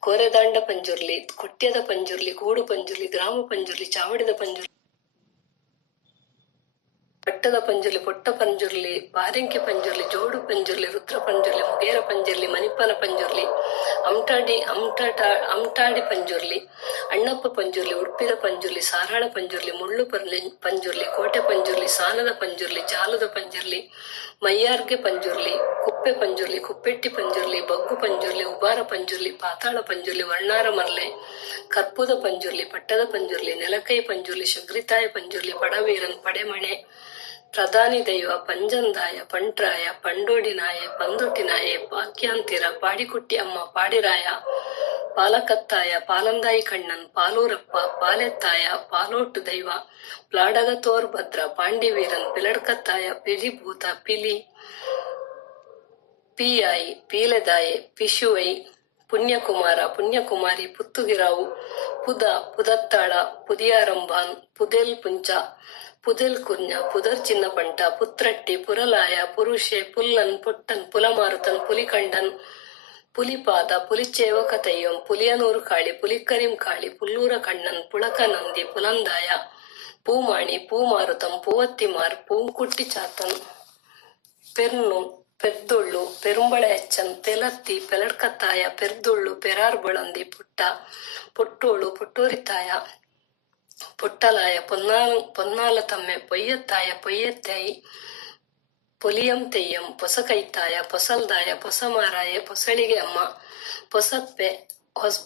ಕೋರೆದಾಂಡ ಪಂಜುರ್ಲಿ, ಕೊಟ್ಯದ ಪಂಜುರ್ಲಿ, ಗೂಡು ಪಂಜುರ್ಲಿ, ಗ್ರಾಮ ಪಂಜುರ್ಲಿ, ಚಾವಡಿದ ಪಂಜುರ್ಲಿ, ಪಟ್ಟದ ಪಂಜುರ್ಲಿ, ಪೊಟ್ಟ ಪಂಜುರ್ಲಿ, ಬಾರಿಂಕೆ ಪಂಜುರ್ಲಿ, ಜೋಡು ಪಂಜುರ್ಲಿ, ರುದ್ರ ಪಂಜುರ್ಲಿ, ಮುಗೇರ ಪಂಜುರ್ಲಿ, ಮಣಿಪ್ಪನ ಪಂಜುರ್ಲಿ, ಅಮಟಾಡಿ ಪಂಜುರ್ಲಿ, ಅಣ್ಣಪ್ಪ ಪಂಜುರ್ಲಿ, ಉಡುಪಿದ ಪಂಜುರ್ಲಿ, ಸಾರಾಳ ಪಂಜುರ್ಲಿ, ಮುಳ್ಳು ಪಂಜುರ್ಲಿ, ಕೋಟೆ ಪಂಜುರ್ಲಿ, ಸಾನದ ಪಂಜುರ್ಲಿ, ಜಾಲದ ಪಂಜುರ್ಲಿ, ಮಯ್ಯಾರ್ಗೆ ಪಂಜುರ್ಲಿ, ಕುಪ್ಪೆ ಪಂಜುರ್ಲಿ, ಕುಪ್ಪೆಟ್ಟಿ ಪಂಜುರ್ಲಿ, ಬಗ್ಗು ಪಂಜುರ್ಲಿ, ಉಬಾರ ಪಂಜುರ್ಲಿ, ಪಾತಾಳ ಪಂಜುರ್ಲಿ, ವರ್ಣಾರ ಮರ್ಲೆ, ಕರ್ಪೂದ ಪಂಜುರ್ಲಿ, ಪಟ್ಟದ ಪಂಜುರ್ಲಿ, ನೆಲಕೈ ಪಂಜುರ್ಲಿ, ಶುಗ್ರಿತಾಯ ಪಂಜುರ್ಲಿ, ಪಡವೀರನ್, ಪಡೆಮಣೆ, ಪ್ರಧಾನಿ ದೈವ, ಪಂಜಂದಾಯ, ಪಂಟ್ರಾಯ, ಪಂಡೋಡಿನಾಯ, ಪಂದೊಟ್ಟಿನಾಯ, ಪಾಕ್ಯಾಂತಿರ, ಪಾಡಿಕುಟ್ಟಿ ಅಮ್ಮ, ಪಾಡಿರಾಯ, ಪಾಲಕತ್ತಾಯ, ಪಾಲಂದಾಯಿ ಕಣ್ಣನ್, ಪಾಲೂರಪ್ಪ, ಪಾಲೆತ್ತಾಯ, ಪಾಲೋಟು ದೈವ, ಪ್ಲಾಡಗತೋರ್ ಭದ್ರ, ಪಾಂಡಿವೀರನ್, ಪಿಲಡ್ಕತ್ತಾಯ, ಪಿಲಿಭೂತ, ಪೀಯಾಯಿ, ಪೀಲೆದಾಯೆ, ಪಿಶುವೈ, ಪುಣ್ಯಕುಮಾರ, ಪುಣ್ಯಕುಮಾರಿ, ಪುತ್ತುಗಿರಾವು, ಪುದತ್ತಾಳ, ಪುದಿಯಾರಂಭಾನ್, ಪುದೆಲ್ ಪುಂಚ, ಪುದೆಲ್ ಕುರ್ഞ്ഞ, ಪುದರ್ ಚಿನ್ನಪಂಟ, ಪುತ್ರಟ್ಟಿ, ಪುರಲಾಯ, ಪುರುಷೆ, ಪುಲ್ಲನ್, ಪೊಟ್ಟನ್, ಪುಲಮಾರುತನ್, ಪುಲಿಕಂಡನ್, ಪುಲಿಪಾದ, ಪುಲಿಚೇವಕ ತಯ್ಯಂ, ಪುಲಿಯನೂರು ಕಾಳಿ, ಪುಲಿಕರಿಂ ಕಾಳಿ, ಪುಲ್ಲೂರ ಕಣ್ಣನ್, ಪುಳಕ ನಂದಿ, ಪುಲಂದಾಯ, பூமாணி, பூமாருதம், பூவத்திமார், பூங்குட்டி சாத்தன், பெர்ನು, ಪೆದ್ದೊಳ್ಳು, ಪೆರುಂಬಳೆ ಎಚ್ಚನ್, ತೆಲತ್ತಿ, ಪೆಲಡ್ಕತ್ತಾಯ, ಪೆರ್ದುಳ್ಳು, ಪೆರಾರ್ ಬಳಂದಿ, ಪುಟ್ಟ, ಪೊಟ್ಟೋಳು, ಪೊಟ್ಟೋರಿತಾಯ, ಪೊಟ್ಟಲಾಯ, ಪೊನ್ನಾಲ ತಮ್ಮೆ, ಪೊಯ್ಯತ್ತಾಯ, ಪೊಯ್ಯತ್ತಾಯಿ, ಪೊಲಿಯಂ ತೆಯ್ಯಂ, ಪೊಸಕೈತಾಯ, ಪೊಸಲ್ದಾಯ, ಪೊಸಮಾರಾಯ, ಪೊಸಳಿಗೆ ಅಮ್ಮ, ಪೊಸಪ್ಪೆ,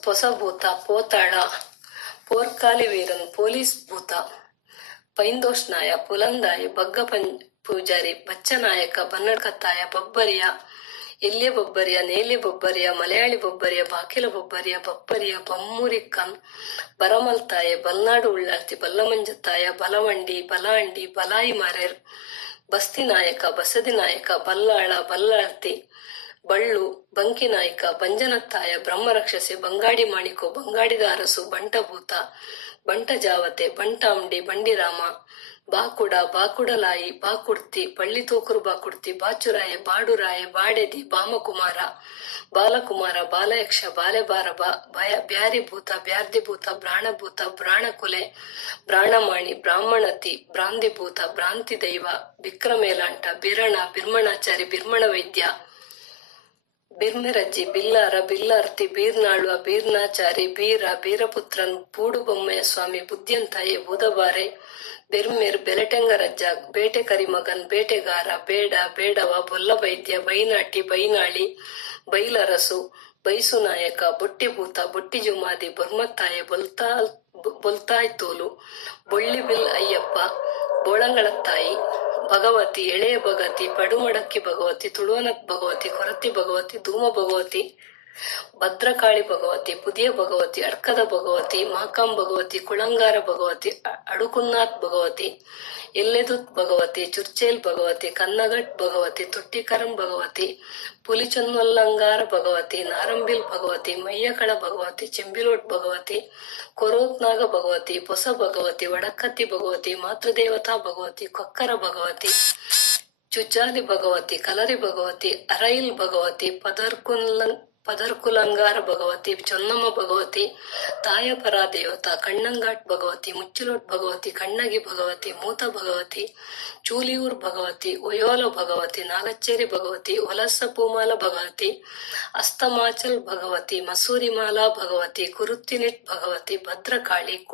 ಪೊಸಭೂತ, ಪೋತಾಳ, ಪೋರ್ಕಾಲಿ ವೀರನ್, ಪೊಲೀಸ್ ಭೂತ, ಪೈಂದೋಷ್ನಾಯ, ಪುಲಂದಾಯಿ, ಬಗ್ಗ ಪೂಜಾರಿ, ಬಚ್ಚನಾಯಕ, ಬನ್ನಡ್ಕತ್ತಾಯ, ಬಬ್ಬರಿಯ, ಎಲ್ಯ ಬೊಬ್ಬರಿಯ, ನೇಲ್ಯ ಬೊಬ್ಬರಿಯ, ಮಲಯಾಳಿ ಬೊಬ್ಬರಿಯ, ಬಾಕಿಲ ಬೊಬ್ಬರಿಯ, ಬಪ್ಪರಿಯ, ಬಮ್ಮುರಿಕ್ಕನ್, ಬರಮಲ್ತಾಯ, ಬಲ್ನಾಡು ಉಳ್ಳಾರ್ತಿ, ಬಲ್ಲಮಂಜತ್ತಾಯ, ಬಲವಂಡಿ, ಬಲಾಂಡಿ, ಬಲಾಯಿ ಮಾರೇರ್, ಬಸ್ತಿ ನಾಯಕ, ಬಸದಿ ನಾಯಕ, ಬಲ್ಲಾಳ, ಬಲ್ಲಾರ್ತಿ, ಬಳ್ಳು, ಬಂಕಿ ನಾಯಕ, ಬಂಜನತ್ತಾಯ, ಬ್ರಹ್ಮರಕ್ಷಸೆ, ಬಂಗಾಡಿ ಮಾಣಿಕೋ, ಬಂಗಾಡಿದ ಅರಸು, ಬಂಟಭೂತ, ಬಂಟ ಜಾವತೆ, ಬಂಟಾಂಡಿ, ಬಂಡಿರಾಮ, ಬಾಕುಡ, ಬಾಕುಡಲಾಯಿ, ಬಾಕುಡ್ತಿ, ಪಳ್ಳಿತೋಕರು ಬಾಕುಡ್ತಿ, ಬಾಚುರಾಯ, ಬಾಡುರಾಯ, ಬಾಡೆದಿ, ಬಾಮಕುಮಾರ, ಬಾಲಕುಮಾರ, ಬಾಲಯಕ್ಷ, ಬಾಲೆಬಾರ, ಬ್ಯಾರಿಭೂತ, ಬ್ಯಾರ್ದಿಭೂತ, ಬ್ರಾಣಭೂತ, ಬ್ರಾಣಕುಲೆ, ಬ್ರಾಣಮಾಣಿ, ಬ್ರಾಹ್ಮಣತಿ, ಭ್ರಾಂತಿಭೂತ, ಭ್ರಾಂತಿ ದೈವ, ಬಿಕ್ರಮೇಲಾಂಟ, ಬಿರಣ, ಬಿರ್ಮಣಾಚಾರಿ, ಬಿರ್ಮಣ ವೈದ್ಯ, ಬಿರ್ಮೆರಜ್ಜಿ, ಬಿಲ್ಲಾರ, ಬಿಲ್ಲಾರ್ತಿ, ಬೀರ್ನಾಳುವ, ಬೀರ್ನಾಚಾರಿ, ಬೀರ, ಬೀರಪುತ್ರನ್, ಬೂಡುಬೊಮ್ಮೆಯ ಸ್ವಾಮಿ, ಬುದ್ಧಿಯಂತಾಯೆ, ಬುಧಬಾರೆ, ಬೆರ್ಮೇರ್, ಬೆಲಟೆಂಗರಜ್ಜ, ಬೇಟೆ ಕರಿಮಗನ್, ಬೇಟೆಗಾರ, ಬೇಡ, ಬೇಡವ, ಬೊಲ್ಲವೈದ್ಯ, ಬೈನಾಟಿ, ಬೈನಾಳಿ, ಬೈಲರಸು, ಬೈಸು ನಾಯಕ, ಬೊಟ್ಟಿಭೂತ, ಬೊಟ್ಟಿಜುಮಾದಿ, ಬೊರ್ಮತ್ತಾಯೆ, ಬೊಲ್ತಾಯ್ತೋಲು, ಬೊಳ್ಳಿಬಿಲ್ ಅಯ್ಯಪ್ಪ, ಬೋಳಂಗಳತ್ತಾಯಿ, ಭಗವತಿ, ಎಳೆಯ ಭಗತಿ, ಪಡುಮಡಕ್ಕಿ ಭಗವತಿ, ತುಳುವನತ್ ಭಗವತಿ, ಕೊರತಿ ಭಗವತಿ, ಧೂಮ ಭಗವತಿ, ಭದ್ರಕಾಳಿ ಭಗವತಿ, ಪುದಿಯ ಭಗವತಿ, ಅಡ್ಕದ ಭಗವತಿ, ಮಾಕಾಂ ಭಗವತಿ, ಕುಳಂಗಾರ ಭಗವತಿ, ಅಡುಕುನ್ನಾಥ್ ಭಗವತಿ, ಎಲ್ಲೆದುತ್ ಭಗವತಿ, ಚುರ್ಚೇಲ್ ಭಗವತಿ, ಕನ್ನಗಟ್ ಭಗವತಿ, ತೊಟ್ಟಿಕರಂ ಭಗವತಿ, ಪುಲಿಚೊನ್ನೊಲ್ಲಂಗಾರ ಭಗವತಿ, ನಾರಂಬಿಲ್ ಭಗವತಿ, ಮಯ್ಯಕಳ ಭಗವತಿ, ಚೆಂಬಿಲೋಟ್ ಭಗವತಿ, ಕೊರೋತ್ನಾಗ ಭಗವತಿ, ಪೊಸ ಭಗವತಿ, ವಡಕತ್ತಿ ಭಗವತಿ, ಮಾತೃದೇವತಾ ಭಗವತಿ, ಕೊಕ್ಕರ ಭಗವತಿ, ಚುಚ್ಚಾಲಿ ಭಗವತಿ, ಕಲರಿ ಭಗವತಿ, ಅರೈಲ್ ಭಗವತಿ, ಪದರ್ಕುಲಂಗಾರ ಭಗವತಿ, ಚೊನ್ನಮ್ಮ ಭಗವತಿ, ತಾಯಪರ ದೇವತಾ, ಕಣ್ಣಂಗಾಟ್ ಭಗವತಿ, ಮುಚ್ಚಿಲೋಟ್ ಭಗವತಿ, ಕಣ್ಣಗಿ ಭಗವತಿ, ಮೂತ ಭಗವತಿ, ಚೂಲಿಯೂರ್ ಭಗವತಿ, ಒಯೋಲ ಭಗವತಿ, ನಾಗಚ್ಚೇರಿ ಭಗವತಿ, ಹೊಲಸ ಪೂಮಾಲ ಭಗವತಿ, ಅಸ್ತಮಾಚಲ್ ಭಗವತಿ, ಮಸೂರಿಮಾಲಾ ಭಗವತಿ, ಕುರುತ್ತಿನಿಟ್ ಭಗವತಿ, ಭದ್ರಕಾಳಿ,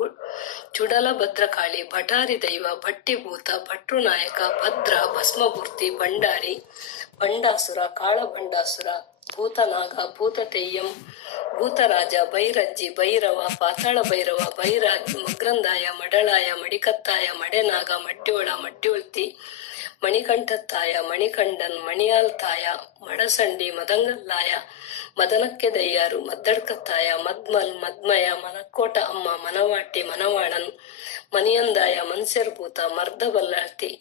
ಚುಡಲ ಭದ್ರಕಾಳಿ, ಭಟಾರಿ ದೈವ, ಭಟ್ಟಿಭೂತ, ಭಟ್ರುನಾಯಕ, ಭದ್ರ, ಭಸ್ಮಮೂರ್ತಿ, ಭಂಡಾರಿ, ಭಂಡಾಸುರ, ಕಾಳ ಭಂಡಾಸುರ, ಭೂತನಾಗ, ಭೂತತೆಯ್ಯಂ, ಭೂತರಾಜ, ಬೈರಜ್ಜಿ, ಭೈರವ, ಪಾತಾಳ ಭೈರವ, ಬೈರಾಗಿ, ಮಗ್ರಂದಾಯ, ಮಡಳಾಯ, ಮಡಿಕತ್ತಾಯ, ಮಡೆನಾಗ, ಮಡ್ಯೋಳ, ಮಡ್ಯೋಳ್ತಿ, ಮಣಿಕಂಠತ್ತಾಯ, ಮಣಿಕಂಡನ್, ಮಣಿಯಾಲ್ತಾಯ, ಮಡಸಂಡಿ, ಮದಂಗಲ್ಲಾಯ, ಮದನಕ್ಕೆ ದಯ್ಯಾರು, ಮದ್ದಡ್ಕತ್ತಾಯ, ಮದ್ಮಲ್, ಮದ್ಮಯ, ಮನಕೋಟ ಅಮ್ಮ, ಮನವಾಟಿ, ಮನವಾಳನ್, ಮನಿಯಂದಾಯ, ಮನ್ಸೆರ್ಭೂತ, ಮರ್ದ ಬಲ್ಲಾಳ್ತಿ,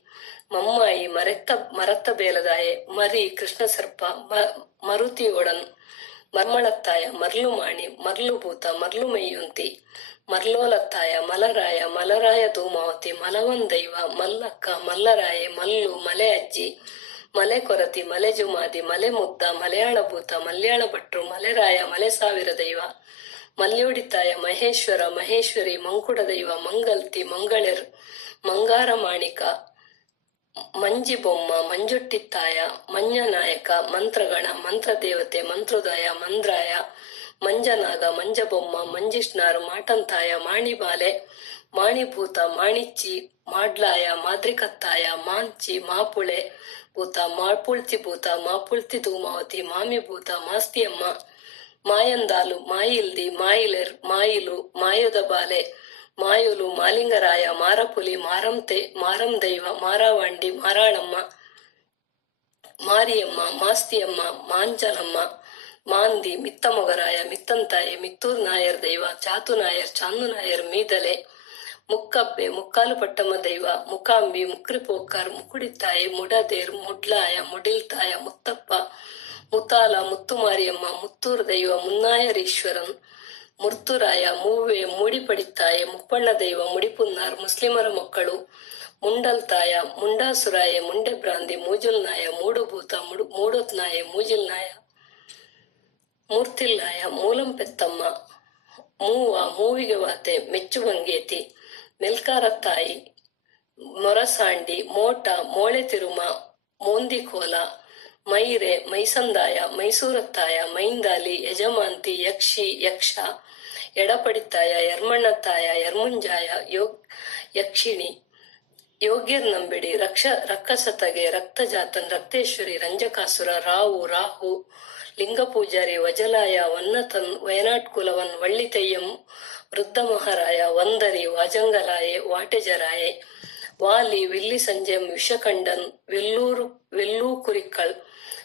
ಮಮ್ಮಾಯಿ, ಮರತ್ತ ಬೇಲದಾಯೆ, ಮರಿ, ಕೃಷ್ಣ ಸರ್ಪ, ಮರುತಿ ಒಡನ್, ಮರ್ಮಳತ್ತಾಯ ಮರ್ಲುಮಾಣಿ ಮರ್ಲುಭೂತ ಮರ್ಲುಮೈಯುಂತಿ ಮರ್ಲೋಲತ್ತಾಯ ಮಲರಾಯ ಮಲರಾಯ ಧೂಮಾವತಿ ಮಲವಂದೈವ ಮಲ್ಲಕ್ಕ ಮಲ್ಲರಾಯೆ ಮಲ್ಲು ಮಲೆ ಅಜ್ಜಿ ಮಲೆ ಕೊರತಿ ಮಲೆ ಜುಮಾದಿ ಮಲೆ ಮುದ್ದ ಮಲಯಾಳಭೂತ ಮಲ್ಯಾಳ ಭಟ್ರು ಮಲೆರಾಯ ಮಲೆ ಸಾವಿರ ದೈವ ಮಲ್ಯೋಡಿತಾಯ ಮಹೇಶ್ವರ ಮಹೇಶ್ವರಿ ಮಂಕುಡ ದೈವ ಮಂಗಲ್ತಿ ಮಂಗಳೇರ್ ಮಂಗಾರ ಮಾಣಿಕ ಮಂಜಿಬೊಮ್ಮ ಮಂಜುಟ್ಟಿತ್ತಾಯ ಮಂಜನಾಯಕ ಮಂತ್ರಗಣ ಮಂತ್ರದೇವತೆ ಮಂತ್ರೋದಯ ಮಂದ್ರಾಯ ಮಂಜನಾಗ ಮಂಜಬೊಮ್ಮ ಮಂಜಿಷ್ಣಾರು ಮಾಟಂತಾಯ ಮಾಣಿಬಾಲೆ ಮಾಣಿಭೂತ ಮಾಣಿಚ್ಚಿ ಮಾಡ್ಲಾಯ ಮಾದ್ರಿಕತ್ತಾಯ ಮಾಂಚಿ ಮಾಪುಳೆ ಭೂತ ಮಾಪುಳ್ತಿ ಭೂತ ಮಾಪುಳ್ತಿ ಧೂಮಾವತಿ ಮಾಮಿಭೂತ ಮಾಸ್ತಿಯಮ್ಮ ಮಾಯಂದಾಲು ಮಾಯಿಲ್ದಿ ಮಾಯಿಲೆರ್ ಮಾಯಿಲು ಮಾಯುದ ಬಾಲೆ ಮಾಯುಲು ಮಾಲಿಂಗರಾಯ ಮಾರಪುಲಿ ಮಾರಂತೆ ಮಾರಂ ದೈವ ಮಾರಾವಾಂಡಿ ಮಾರಾಳಮ್ಮ ಮಾರಿಯಮ್ಮ ಮಾಸ್ತಿಯಮ್ಮ ಮಾಂಚಲಮ್ಮ ಮಾಂದಿ ಮಿತ್ತಮೊಗರಾಯ ಮಿತ್ತಂತಾಯೆ ಮಿತ್ತೂರ್ ನಾಯರ್ ದೈವ ಚಾತು ನಾಯರ್ ಚಾಂದು ನಾಯರ್ ಮೀದಲೆ ಮುಕ್ಕಬ್ಬೆ ಮುಕ್ಕಾಲು ಪಟ್ಟಮ್ಮ ದೈವ ಮುಕಾಂಬಿ ಮುಕ್ರಿಪೋಕ್ಕರ್ ಮುಕುಡಿತಾಯೆ ಮುಡದೇರ್ ಮುಡ್ಲಾಯ ಮುಡಿಲ್ತಾಯ ಮುತ್ತಪ್ಪ ಮುತಾಲ ಮುತ್ತುಮಾರಿಯಮ್ಮ ಮುತ್ತೂರ್ ದೈವ ಮುನ್ನಾಯರೀಶ್ವರನ್ ಮುರ್ತುರಾಯ ಮೂವೆ ಮೂಡಿಪಡಿತಾಯೆ ಮುಪ್ಪಣ್ಣ ದೈವ ಮುಡಿಪುನ್ನಾರ್ ಮುಸ್ಲಿಮರ ಮಕ್ಕಳು ಮುಂಡಲ್ತಾಯ ಮುಂಡಾಸುರಾಯ ಮುಂಡೆ ಬ್ರಾಂದಿ ಮೂಜುಲ್ನಾಯ ಮೂಡುಭೂತ ಮೂಡೋತ್ನಾಯ ಮೂಜಿಲ್ನಾಯ ಮೂರ್ತಿಲ್ನಾಯ ಮೂಲಂ ಪೆತ್ತಮ್ಮ ಮೂವ ಮೂವಿಗೆ ವಾತೆ ಮೆಚ್ಚುವಂಗೇತಿ ಮೆಲ್ಕಾರತ್ತಾಯಿ ಮೊರಸಾಂಡಿ ಮೋಟ ಮೋಳೆ ತಿರುಮ ಮೋಂದಿಕೋಲ ಮೈರೆ ಮೈಸಂದಾಯ ಮೈಸೂರತ್ತಾಯ ಮೈಂದಾಲಿ ಯಜಮಾಂತಿ ಯಕ್ಷಿ ಯಕ್ಷ ಎಡಪಡಿತಾಯ ಯರ್ಮಣ್ಣತ್ತಾಯ ಯರ್ಮುಂಜಾಯ ಯಕ್ಷಿಣಿ ಯೋಗ್ಯರ್ ನಂಬಿಡಿ ರಕ್ಕಸತಗೆ ರಕ್ತಜಾತನ್ ರಕ್ತೇಶ್ವರಿ ರಂಜಕಾಸುರ ರಾವು ರಾಹು ಲಿಂಗಪೂಜಾರಿ ವಜಲಾಯ ವನ್ನತನ್ ವಯನಾಟ್ಕುಲವನ್ ವಳ್ಳಿತೆಯ್ಯಂ ವೃದ್ಧ ಮಹಾರಾಯ ವಂದರಿ ವಾಜಂಗಲಾಯೆ ವಾಟೆಜರಾಯೆ ವಾಲಿ ವಿಲ್ಲಿ ಸಂಜೆಂ ವಿಷಕಂಡನ್ ವೆಲ್ಲೂ ಕುರಿಕ್ಕಳ್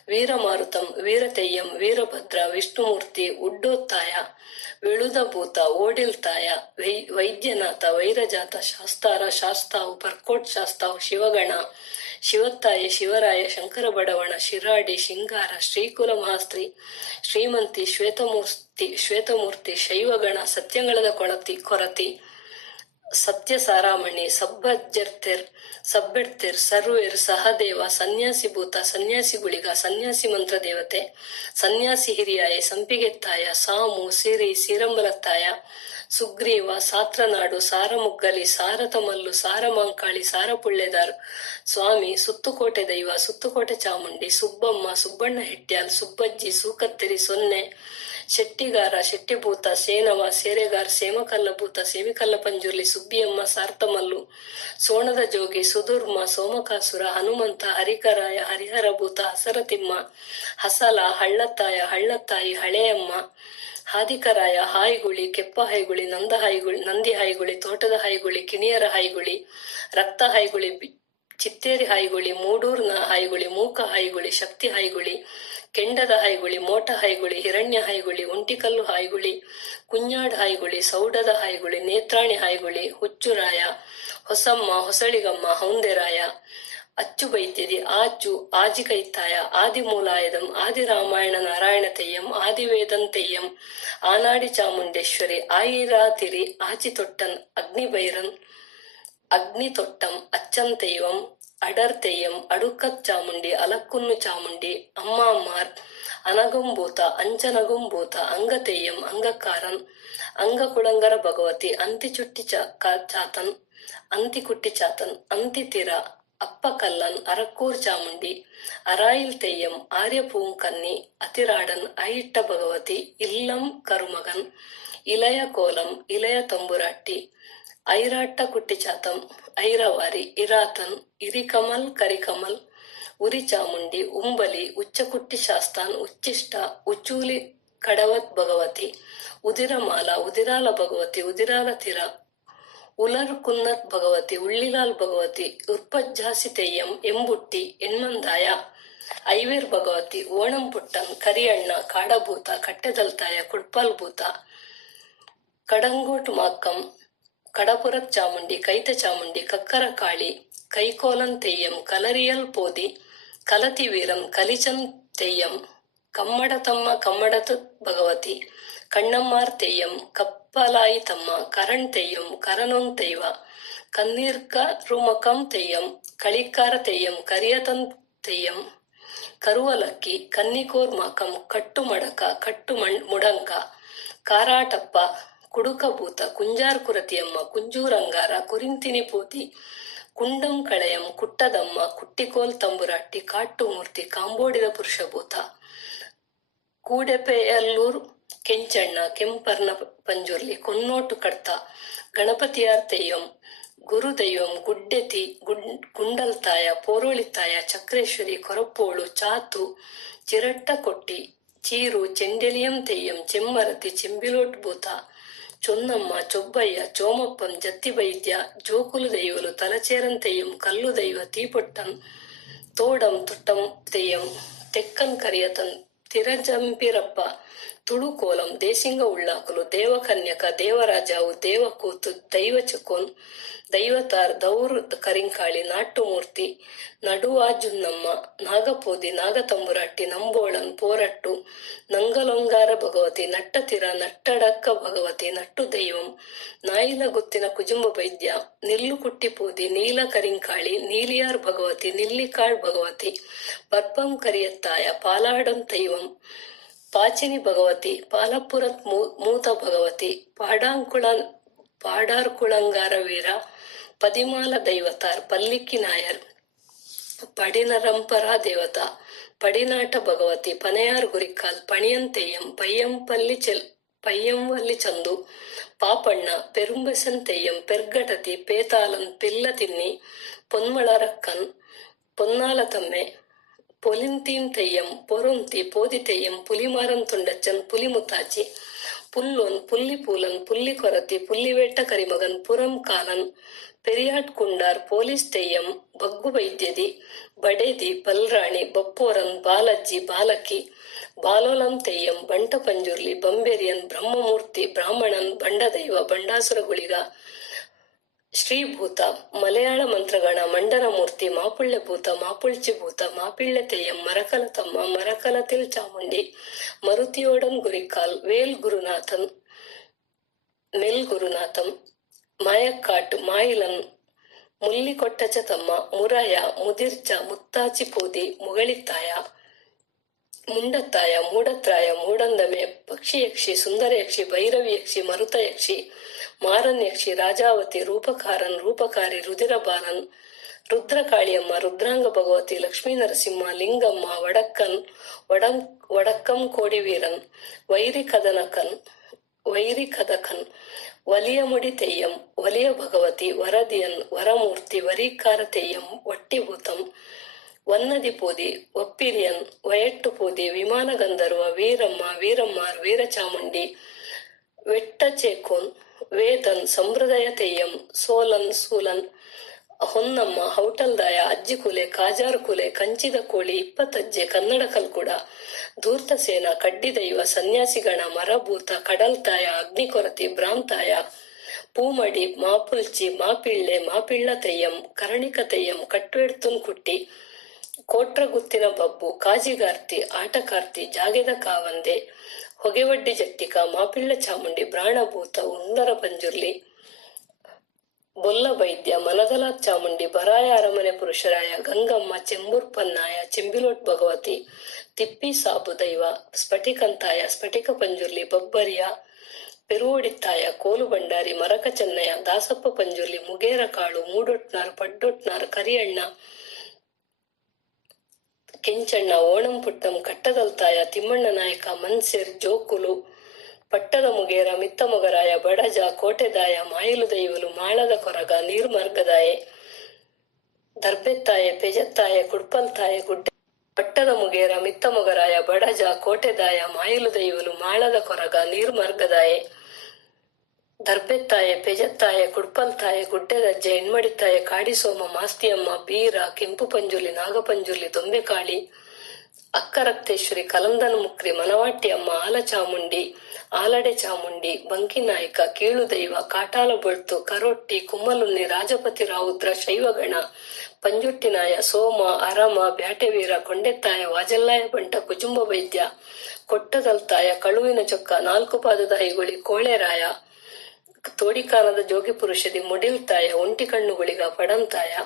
ವೀರಮಾರುತಂ ವೀರತೆಯ್ಯಂ ವೀರಭದ್ರ ವಿಷ್ಣುಮೂರ್ತಿ ಉಡ್ಡೋತ್ತಾಯ ವಿಳುದಭೂತ ಓಡಿಲ್ತಾಯ ವೈದ್ಯನಾಥ ವೈರಜಾತ ಶಾಸ್ತಾರ ಶಾಸ್ತಾವು ಪರ್ಕೋಟ್ ಶಾಸ್ತಾವು ಶಿವಗಣ ಶಿವತ್ತಾಯಿ ಶಿವರಾಯ ಶಂಕರ ಬಡವಣ ಶಿರಾಡಿ ಶಿಂಗಾರ ಶ್ರೀಕುಲ ಮಹಾಸ್ತ್ರೀ ಶ್ರೀಮಂತಿ ಶ್ವೇತಮೂರ್ತಿ ಶೈವಗಣ ಸತ್ಯಂಗಳದ ಕೊರತಿ ಸತ್ಯ ಸಾರಾಮಣಿ ಸಬ್ಬೆಡ್ತಿರ್ ಸರ್ವೇರ್ ಸಹದೇವ ಸನ್ಯಾಸಿ ಭೂತ ಸನ್ಯಾಸಿ ಗುಳಿಗ ಸನ್ಯಾಸಿ ಮಂತ್ರ ದೇವತೆ ಸನ್ಯಾಸಿ ಹಿರಿಯಾಯ ಸಂಪಿಗೆತ್ತಾಯ ಸಾಮು ಸಿರಿ ಸೀರಂಬಲತ್ತಾಯ ಸುಗ್ರೀವ ಸಾತ್ರನಾಡು ಸಾರಮುಗ್ಗಲಿ ಸಾರತಮಲ್ಲು ಸಾರಮಾಂಕಾಳಿ ಸಾರಪುಳ್ಳೆದಾರ್ ಸ್ವಾಮಿ ಸುತ್ತುಕೋಟೆ ದೈವ ಸುತ್ತುಕೋಟೆ ಚಾಮುಂಡಿ ಸುಬ್ಬಮ್ಮ ಸುಬ್ಬಣ್ಣ ಹೆಟ್ಯಾಲ್ ಸುಬ್ಬಜ್ಜಿ ಸೂಕತ್ತಿರಿ ಸೊನ್ನೆ ಶೆಟ್ಟಿಗಾರ ಶೆಟ್ಟಿಭೂತ ಸೇನವ ಸೇರೆಗಾರ್ ಸೇಮಕಲ್ಲಭೂತ ಸೇಮಿಕಲ್ಲ ಪಂಜುರ್ಲಿ ಸುಬ್ಬಿಯಮ್ಮ ಸಾರ್ತಮಲ್ಲು ಸೋಣದ ಜೋಗಿ ಸುದುರ್ಮ ಸೋಮಕಾಸುರ ಹನುಮಂತ ಹರಿಕರಾಯ ಹರಿಹರಭೂತ ಹಸರತಿಮ್ಮ ಹಸಲ ಹಳ್ಳತ್ತಾಯಿ ಹಳೆಯಮ್ಮ ಹಾದಿಕರಾಯ ಹಾಯ್ಗುಳಿ ಕೆಪ್ಪ ಹೈಗುಳಿ ನಂದಿ ಹಾಯ್ಗುಳಿ ತೋಟದ ಹಾಯ್ಗುಳಿ ಕಿಣಿಯರ ಹಾಯ್ಗುಳಿ ರಕ್ತ ಹಾಯ್ಗುಳಿ ಚಿತ್ತೇರಿ ಹಾಯ್ಗುಳಿ ಮೂಡೂರ್ನ ಹಾಯ್ಗುಳಿ ಮೂಕ ಹಾಯ್ಗುಳಿ ಶಕ್ತಿ ಹಾಯ್ಗುಳಿ ಕೆಂಡದ ಹಾಯ್ಗುಳಿ ಮೋಟ ಹಾಯ್ಗುಳಿ ಹಿರಣ್ಯ ಹಾಯ್ಗುಳಿ ಒಂಟಿಕಲ್ಲು ಹಾಯ್ಗುಳಿ ಕುഞ്ഞാಡ್ ಹಾಯ್ಗುಳಿ ಸೌಡದ ಹಾಯ್ಗುಳಿ ನೇತ್ರಾಣಿ ಹಾಯ್ಗುಳಿ ಹುಚ್ಚುರಾಯ ಹೊಸಮ್ಮ ಹೊಸಳಿಗಮ್ಮ ಹೌಂದೆರಾಯ ಅಚ್ಚು ಬೈದ್ಯದಿ ಆಚು ಆಜಿಕೈತಾಯ ಆದಿಮೂಲಾಯದಂ ಆದಿರಾಮಾಯಣ ನಾರಾಯಣ ತೆಯ್ಯಂ ಆದಿವೇದನ್ ತೆಯ್ಯಂ ಆನಾಡಿ ಚಾಮುಂಡೇಶ್ವರಿ ಆಯಿರಾತಿರಿ ಆಚಿತೊಟ್ಟನ್ ಅಗ್ನಿಬೈರನ್ ಅಗ್ನಿ ತೊಟ್ಟಂ ಅಚ್ಚನ್ ತೆಯ್ಯಂ ಅಡರ್ ತೆಯ್ಯಂ ಅಡುಕತ್ ಚಾಮುಂಡಿ ಅಲಕ್ಕುನ್ನು ಚಾಮುಂಡಿ ಅಮ್ಮಾಮಾರ್ ಅನಗುಂಭೂತ ಅಂಚನಗುಂಭೂತ ಅಂಗತೆಯ್ಯಂ ಅಂಗಕಾರನ್ ಅಂಗಕುಳಂಗರ ಭಗವತಿ ಅಂತಿಚುಟ್ಟಿ ಚಾತನ್ ಅಂತಿಕುಟ್ಟಿ ಚಾತನ್ ಅಂತಿತಿರ ಅಪ್ಪಕಲ್ಲನ್ ಅರಕ್ಕೂರ್ ಚಾಮುಂಡಿ ಅರಾಯಿಲ್ ತೆಯ್ಯಂ ಆರ್ಯಪೂಂಕನ್ನಿ ಅತಿರಾಡನ್ ಐಟ್ಟ ಭಗವತಿ ಇಲ್ಲಂ ಕರುಮಗನ್ ಇಲಯ ಕೋಲಂ ಇಲಯ ತಂಬುರಾಟ್ಟಿ ಐರಾಟ್ಟ ಕುಟ್ಟಿಚಾತಂ ಐರವಾರಿ ಇರಾತನ್ ಇರಿಕಮಲ್ ಕರಿಕಮಲ್ ಉರಿ ಚಾಮುಂಡಿ ಉಂಬಲಿ ಉಚ್ಚಕುಟ್ಟಿ ಶಾಸ್ತಾನ್ ಉಚ್ಚಿಷ್ಟ ಉಚೂಲಿ ಕಡವತ್ ಭಗವತಿ ಉದಿರಮಾಲ ಉದಿರಾಲ ಭಗವತಿ ಉದಿರಾಲ ತಿರ ಉಲರ್ ಕುನ್ನತ್ ಭಗವತಿ ಉಳ್ಳಿಲಾಲ್ ಭಗವತಿ ಉರ್ಪಜ್ಜಾಸಿ ತೆಯ್ಯಂ ಎಂಬುಟ್ಟಿ ಎಣ್ಮಂದಾಯ ಐವೇರ್ ಭಗವತಿ ಓಣಂ ಪುಟ್ಟನ್ ಕರಿಯಣ್ಣ ಕಾಡಭೂತ ಕಟ್ಟೆದಲ್ತಾಯ ಕುಡ್ಪಾಲ್ ಭೂತ ಕಡಂಗೋಟ್ ಮಾಕ್ಕಂ ಕಡಪುರತ್ ಚಾಮುಂಡಿ ಕೈತ ಚಾಮುಂಡಿ ಕಕ್ಕರ ಕಾಳಿ ಕೈಕೋಲನ್ ತೆಯ್ಯಂ ಕಲರಿಯಲ್ ಪೋದಿ ಕಲತಿ ವೀರಂ ಕಲಿಚನ್ ತೆಯ್ಯಂ ಕಮ್ಮಡ ತಮ್ಮ ಕಮ್ಮಡತ ಭಗವತಿ ಕಣ್ಣಮ್ಮಾರ್ ತೆಯ್ಯಂ ಕಪ್ಪಲಾಯಿ ತಮ್ಮ ಕರಣ್ ತೆಯ್ಯಂ ಕರನೊನ್ ತೆಯ್ವ ಕನ್ನೀರ್ಕ ರುಮಕಂ ತೆಯ್ಯಂ ಕಳಿಕಾರ ತೆಯ್ಯಂ ಕರಿಯತನ್ ತೆಯ್ಯಂ ಕರುವಲಕ್ಕಿ ಕನ್ನಿಕೋರ್ ಮಾಕಂ ಕಟ್ಟು ಮಡಕ ಕಟ್ಟು ಮುಡಂಕ ಕಾರಾಟಪ್ಪ ಕುಡುಕಭೂತ ಕುಂಜಾರ್ ಕುರತಿಯಮ್ಮ ಕುಂಜೂರಂಗಾರ ಕುರಿಂತಿನಿ ಪೂತಿ ಕುಂಡಂ ಕಳೆಯಂ ಕುಟ್ಟದಮ್ಮ ಕುಟ್ಟಿಕೋಲ್ ತಂಬುರಾಟಿ ಕಾಟ್ಟು ಮೂರ್ತಿ ಕಾಂಬೋಡಿದ ಪುರುಷಭೂತ ಕೂಡೆಪೆಯಲ್ಲೂರ್ ಕೆಂಚಣ್ಣ ಕೆಂಪರ್ನ ಪಂಜುರ್ಲಿ ಕೊನ್ನೋಟು ಕಡ್ತ ಗಣಪತಿಯಾರ್ ತೆಯ್ಯಂ ಗುರು ದೈವಂ ಗುಡ್ಡೆತಿ ಗುಂಡಲ್ತಾಯ ಪೋರೋಳಿತಾಯ ಚಕ್ರೇಶ್ವರಿ ಕೊರಪ್ಪೋಳು ಚಾತು ಚಿರಟ್ಟ ಕೊಟ್ಟಿ ಚೀರು ಚೆಂಡೆಲಿಯಂ ತೆಯ್ಯಂ ಚೆಮ್ಮರತಿ ಚೆಂಬಿಲೋಟ್ ಭೂತ ಚೊನ್ನಮ್ಮ ಚೊಬ್ಬಯ್ಯ ಚೋಮಪ್ಪಂ ಜತ್ತಿ ವೈದ್ಯ ಜೋಕುಲು ದೈವಲು ತಲಚೇರನ್ ತೆಯ್ಯಂ ಕಲ್ಲು ದೈವ ತೀಪೊಟ್ಟನ್ ತೋಡಂ ತುಟ್ಟಂ ತೆಯ್ಯಂ ತೆಕ್ಕನ್ ಕರಿಯತನ್ ತಿರಜಂಪಿರಪ್ಪ ತುಳುಕೋಲಂ ದೇಸಿಂಗ ಉಳ್ಳಾಕಲು ದೇವಕನ್ಯಕ ದೇವರಾಜಾವು ದೇವಕೂತು ದೈವ ಚಕೋನ್ ದೈವತಾರ್ ದೌರ್ ಕರಿಂಕಾಳಿ ನಾಟ್ಟುಮೂರ್ತಿ ನಡುವಾಜುನ್ನಮ್ಮ ನಾಗಪೋದಿ ನಾಗತಂಬುರಾಟಿ ನಂಬೋಳನ್ ಪೋರಟ್ಟು ನಂಗಲೊಂಗಾರ ಭಗವತಿ ನಟ್ಟತಿರ ನಟ್ಟಡಕ್ಕ ಭಗವತಿ ನಟ್ಟು ದೈವಂ ನಾಯಿಲ ಗುತ್ತಿನ ಕುಜುಂಬ ವೈದ್ಯ ನಿಲ್ಲು ಕುಟ್ಟಿಪೋದಿ ನೀಲ ಕರಿಂಕಾಳಿ ನೀಲಿಯಾರ್ ಭಗವತಿ ನಿಲ್ಲಿಕಾಳ್ ಭಗವತಿ ಪರ್ಪಂ ಕರಿಯತ್ತಾಯ ಪಾಲಾಡಂ ದೈವಂ ಪಾಚಿನಿ ಭಗವತಿ ಪಾಲಪುರತ್ ಮೂತ ಭಗವತಿ ಪಾಡಾರ್ಕುಳಂಗಾರ ವೀರ ಪದಿಮಾಲ ದೈವತಾರ್ ಪಲ್ಲಿಕ್ಕಿ ನಾಯರ್ ಪಡಿನರಂಪರ ದೇವತಾ ಪಡಿನಾಟ ಭಗವತಿ ಪನೆಯಾರ್ ಗುರಿಕಾಲ್ ಪಣಿಯನ್ ತೆಯ್ಯಂ ಪಯ್ಯಂವಲ್ಲಿ ಚಂದು ಪಾಪಣ್ಣ ಪೆರುಂಬಸನ್ ತೆಯ್ಯಂ ಪೆರ್ಗಟತಿ ಪೇತಾಲನ್ ಪಿಲ್ಲ ತಿನ್ನಿ ಪೊನ್ಮಳರಕ್ಕನ್ ಪೊನ್ನಾಲ ತಮ್ಮೆ பொலிந்தீன் தெய்யம் பொருந்தி போதி தெய்யம் புலிமாரன் துண்டச்சன் புலிமுத்தாச்சி புல்லோன் புள்ளி பூலன் புள்ளி கொரத்தி புள்ளிவேட்ட கரிமகன் புறம் காலன் பெரியாட்குண்டார் போலீஸ் தெய்யம் பக்கு வைத்தியதி ಬಡೇದಿ ಬಲ್ರಾಣಿ ಬಪ್ಪೋರನ್ ಬಾಲಜ್ಜಿ ಬಾಲಕಿ ಬಾಲೋಲಂ ತೆಯ್ಯಂ ಬಂಟ ಪಂಜುರ್ಲಿ ಬಂಬೇರಿಯನ್ ಬ್ರಹ್ಮಮೂರ್ತಿ ಬ್ರಾಹ್ಮಣನ್ ಬಂಡದೈವ ಬಂಡಾಸುರ ಗುಳಿಗ ಶ್ರೀಭೂತ ಮಲಯಾಳ ಮಂತ್ರಗಣ ಮಂಡನ ಮೂರ್ತಿ ಮಾಪುಳ್ಳೆ ಭೂತ ಮಾಪುಳ್ಚಿ ಭೂತ ಮಾಪಿಳ್ಳೆ ತೆಯ್ಯಂ ಮರಕಲ ತಮ್ಮ ಮರಕಲತಿಲ್ ಚಾಮುಂಡಿ ಮರುತಿಯೋಡನ್ ಗುರಿಕಾಲ್ ವೇಲ್ ಗುರುನಾಥನ್ ಮೆಲ್ ಗುರುನಾಥಂ ಮಾಯಕ್ಕಾಟ್ ಮಾಯಿಲನ್ ಮುಲ್ಲಿ ಕೊಟ್ಟಚ ತಮ್ಮ ಮುರಯ ಮುದಿರ್ಚ ಮುತ್ತಾಚಿ ಪೋದಿ ಮುಗಳಿತ್ತಾಯ ಮುಂಡತ್ತಾಯ ಮೂಡತ್ರಾಯ ಮೂಡಂದಮೆ ಪಕ್ಷಿಯಕ್ಷಿ ಸುಂದರಯಕ್ಷಿ ಭೈರವಿಯಕ್ಷಿ ಮರುತಯಕ್ಷಿ ಮಾರನ್ಯಕ್ಷಿ ರಾಜಾವತಿ ರೂಪಕಾರನ್ ರೂಪಕಾರಿ ರುದಿರಬಾಲನ್ ರುದ್ರಕಾಳಿಯಮ್ಮ ರುದ್ರಾಂಗ ಭಗವತಿ ಲಕ್ಷ್ಮೀ ನರಸಿಂಹ ಲಿಂಗಮ್ಮ ವಡಕ್ಕಂ ಕೋಡಿವೀರನ್ ವೈರಿ ಕದಕನ್ ವಲಿಯ ಮುಡಿ ತೆಯ್ಯಂ ವಲಿಯ ಭಗವತಿ ವರದಿಯನ್ ವರಮೂರ್ತಿ ವರೀಕಾರ ತೆಯ್ಯಂ ವಟ್ಟಿಭೂತಂ ವನ್ನದಿ ಪೋದಿ ಒಪ್ಪಿರಿಯನ್ ವಯಟ್ಟು ಪೋದಿ ವಿಮಾನ ಗಂಧರ್ವ ವೀರಮ್ಮ ವೀರಮ್ಮಾರ್ ವೀರಚಾಮುಂಡಿ ವೆಟ್ಟ ಚೇಕೋನ್ ವೇದನ್ ಸಂಪ್ರದಾಯ ತೆಯ್ಯಂ ಸೋಲನ್ ಸೂಲನ್ ಹೊನ್ನಮ್ಮ ಹೌಟಲ್ದಾಯ ಅಜ್ಜಿಕುಲೆ ಕಾಜಾರ್ ಕುಲೆ ಕಂಚಿದ ಕೋಳಿ ಇಪ್ಪತ್ತಜ್ಜೆ ಕನ್ನಡ ಕಲ್ಕುಡ ಧೂರ್ತಸೇನ ಕಡ್ಡಿದೈವ ಸನ್ಯಾಸಿಗಣ ಮರಭೂತ ಕಡಲ್ತಾಯ ಅಗ್ನಿಕೊರತಿ ಭ್ರಾಂತಾಯ ಪೂಮಡಿ ಮಾಪುಲ್ಚಿ ಮಾಪಿಳ್ಳೆ ಮಾಪಿಳ್ಳ ತೆಯ್ಯಂ ಕರ್ಣಿಕ ತೆಯ್ಯಂ ಕಟ್ವೆಡ್ತುನ್ ಕುಟ್ಟಿ ಕೋಟ್ರಗುತ್ತಿನ ಬಬ್ಬು ಕಾಜಿಗಾರ್ತಿ ಆಟಕಾರ್ತಿ ಜಾಗೆದ ಕಾವಂದೆ ಹೊಗೆವಡ್ಡಿ ಜಟ್ಟಿಕ ಮಾಪಿಳ್ಳ ಚಾಮುಂಡಿ ಬ್ರಾಣಭೂತ ಉಂದರ ಪಂಜುರ್ಲಿ ಬೊಲ್ಲ ವೈದ್ಯ ಮಲಗಲ ಚಾಮುಂಡಿ ಬರಾಯ ಅರಮನೆ ಪುರುಷರಾಯ ಗಂಗಮ್ಮ ಚೆಂಬೂರ್ ಪನ್ನಾಯ ಚೆಂಬಿಲೋಟ್ ಭಗವತಿ ತಿಪ್ಪಿ ಸಾಬು ದೈವ ಸ್ಫಟಿಕಂತಾಯ ಸ್ಫಟಿಕ ಪಂಜುರ್ಲಿ ಬಬ್ಬರಿಯ ಪೆರುವೊಡಿತ್ತಾಯ ಕೋಲು ಬಂಡಾರಿ ಮರಕ ಚೆನ್ನಯ ದಾಸಪ್ಪ ಪಂಜುರ್ಲಿ ಮುಗೇರ ಕಾಳು ಮೂಡೊಟ್ನಾರ್ ಪಡ್ಡೊಟ್ನಾರ್ ಕರಿಯಣ್ಣ ಕೆಂಚಣ್ಣ ಓಣಂ ಪುಟ್ಟಂ ಕಟ್ಟದಲ್ತಾಯ ತಿಮ್ಮಣ್ಣ ನಾಯಕ ಮನ್ಸೇರ್ ಜೋಕುಲು ಪಟ್ಟದ ಮುಗೇರ ಮಿತ್ತ ಮೊಗರಾಯ ಬಡಜ ಕೋಟೆದಾಯ ಮಾಯಿಲು ದೈವಲು ಮಾಳದ ಕೊರಗ ನೀರ್ಮಾರ್ಗದಾಯೆ ದರ್ಬೆತ್ತಾಯ ಪೆಜತ್ತಾಯ ಕುಡ್ಪಲ್ತಾಯ ಗುಡ್ಡೆ ಪಟ್ಟದ ಮುಗೇರ ಮಿತ್ತ ಮೊಗರಾಯ ಬಡಜ ಕೋಟೆದಾಯ ಮಾಯಿಲು ದೈವಲು ಮಾಳದ ಕೊರಗ ನೀರ್ಮಾರ್ಗದಾಯೆ ದರ್ಬೆತ್ತಾಯ ಪೆಜತ್ತಾಯ ಕುಡ್ಪಲ್ತಾಯ ಗುಡ್ಡೆದಜ್ಜೆ ಹೆಣ್ಮಡಿತಾಯ ಕಾಡಿಸೋಮ ಮಾಸ್ತಿಯಮ್ಮ ಬೀರ ಕೆಂಪು ಪಂಜುಲಿ ನಾಗಪಂಜುಲಿ ದೊಂಬೆಕಾಳಿ ಅಕ್ಕರಕ್ತೇಶ್ವರಿ, ಕಲಂದನ ಮುಕ್ರಿ, ಮನವಾಟ್ಟಿ ಅಮ್ಮ, ಆಲಚಾಮುಂಡಿ, ಆಲಡೆ ಚಾಮುಂಡಿ, ಬಂಕಿನಾಯಕ, ಕೀಳುದೈವ, ಕಾಟಾಲ ಬೊಳ್ತು, ಕರೊಟ್ಟಿ, ಕುಮ್ಮಲುನ್ನಿ, ರಾಜಪತಿ ರಾವುದ್ರ, ಶೈವಗಣ, ಪಂಜುಟ್ಟಿನಾಯ, ಸೋಮ, ಅರಮ, ಬ್ಯಾಟೆವೀರ, ಕೊಂಡೆತ್ತಾಯ, ವಾಜಲ್ಲಾಯ ಬಂಟ, ಕುಜುಂಬ ವೈದ್ಯ, ಕೊಟ್ಟದಲ್ತಾಯ, ಕಳುವಿನ ಚೊಕ್ಕ, ನಾಲ್ಕು ಪಾದದ ಹೈಗುಳಿ, ಕೋಳೆರಾಯ, ತೋಡಿಕಾನದ ಜೋಗಿ ಪುರುಷದಿ, ಮುಡಿಲ್ತಾಯ, ಒಂಟಿ ಕಣ್ಣುಗುಳಿಗ, ಪಡಂತಾಯ,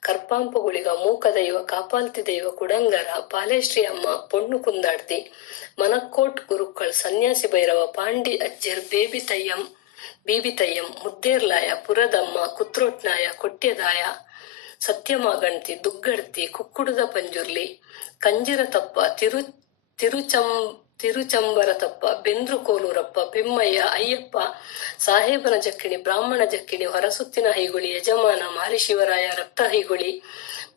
ಕರ್ಪಾಂಪುಗುಳಿಗ, ಮೂಕ ದೈವ, ಕಾಪಾಲ್ತಿ ದೈವ, ಕುಡಂಗರ, ಪಾಲೇಶ್ರೀ ಅಮ್ಮ, ಪೊಣ್ಣು ಕುಂದಾಡ್ತಿ, ಮನಕ್ಕೋಟ್ ಗುರುಕ್ಕಳ್, ಸನ್ಯಾಸಿ ಭೈರವ, ಪಾಂಡಿ ಅಜ್ಜರ್, ಬೀಬಿ ತಯ್ಯಂ, ಮುದ್ದೇರ್ಲಾಯ, ಪುರದಮ್ಮ, ಕುತ್ರೋಟ್ನಾಯ, ಕೊಟ್ಯದಾಯ, ಸತ್ಯಮಾಗಣ್ತಿ, ದುಗ್ಗಡ್ತಿ, ಕುಕ್ಕುಡುದ ಪಂಜುರ್ಲಿ, ಕಂಜಿರ ತಪ್ಪ, ತಿರುಚಂಬರ ತಪ್ಪ, ಬೆಂದ್ರು ಕೋಲೂರಪ್ಪ, ಪೆಮ್ಮಯ್ಯ, ಅಯ್ಯಪ್ಪ, ಸಾಹೇಬನ ಜಕ್ಕಿಣಿ, ಬ್ರಾಹ್ಮಣ ಜಕ್ಕಿಣಿ, ಹೊರಸುತ್ತಿನ ಹೈಗುಳಿ, ಯಜಮಾನ, ಮಾರಿಶಿವರಾಯ, ರಕ್ತ ಹೈಗುಳಿ,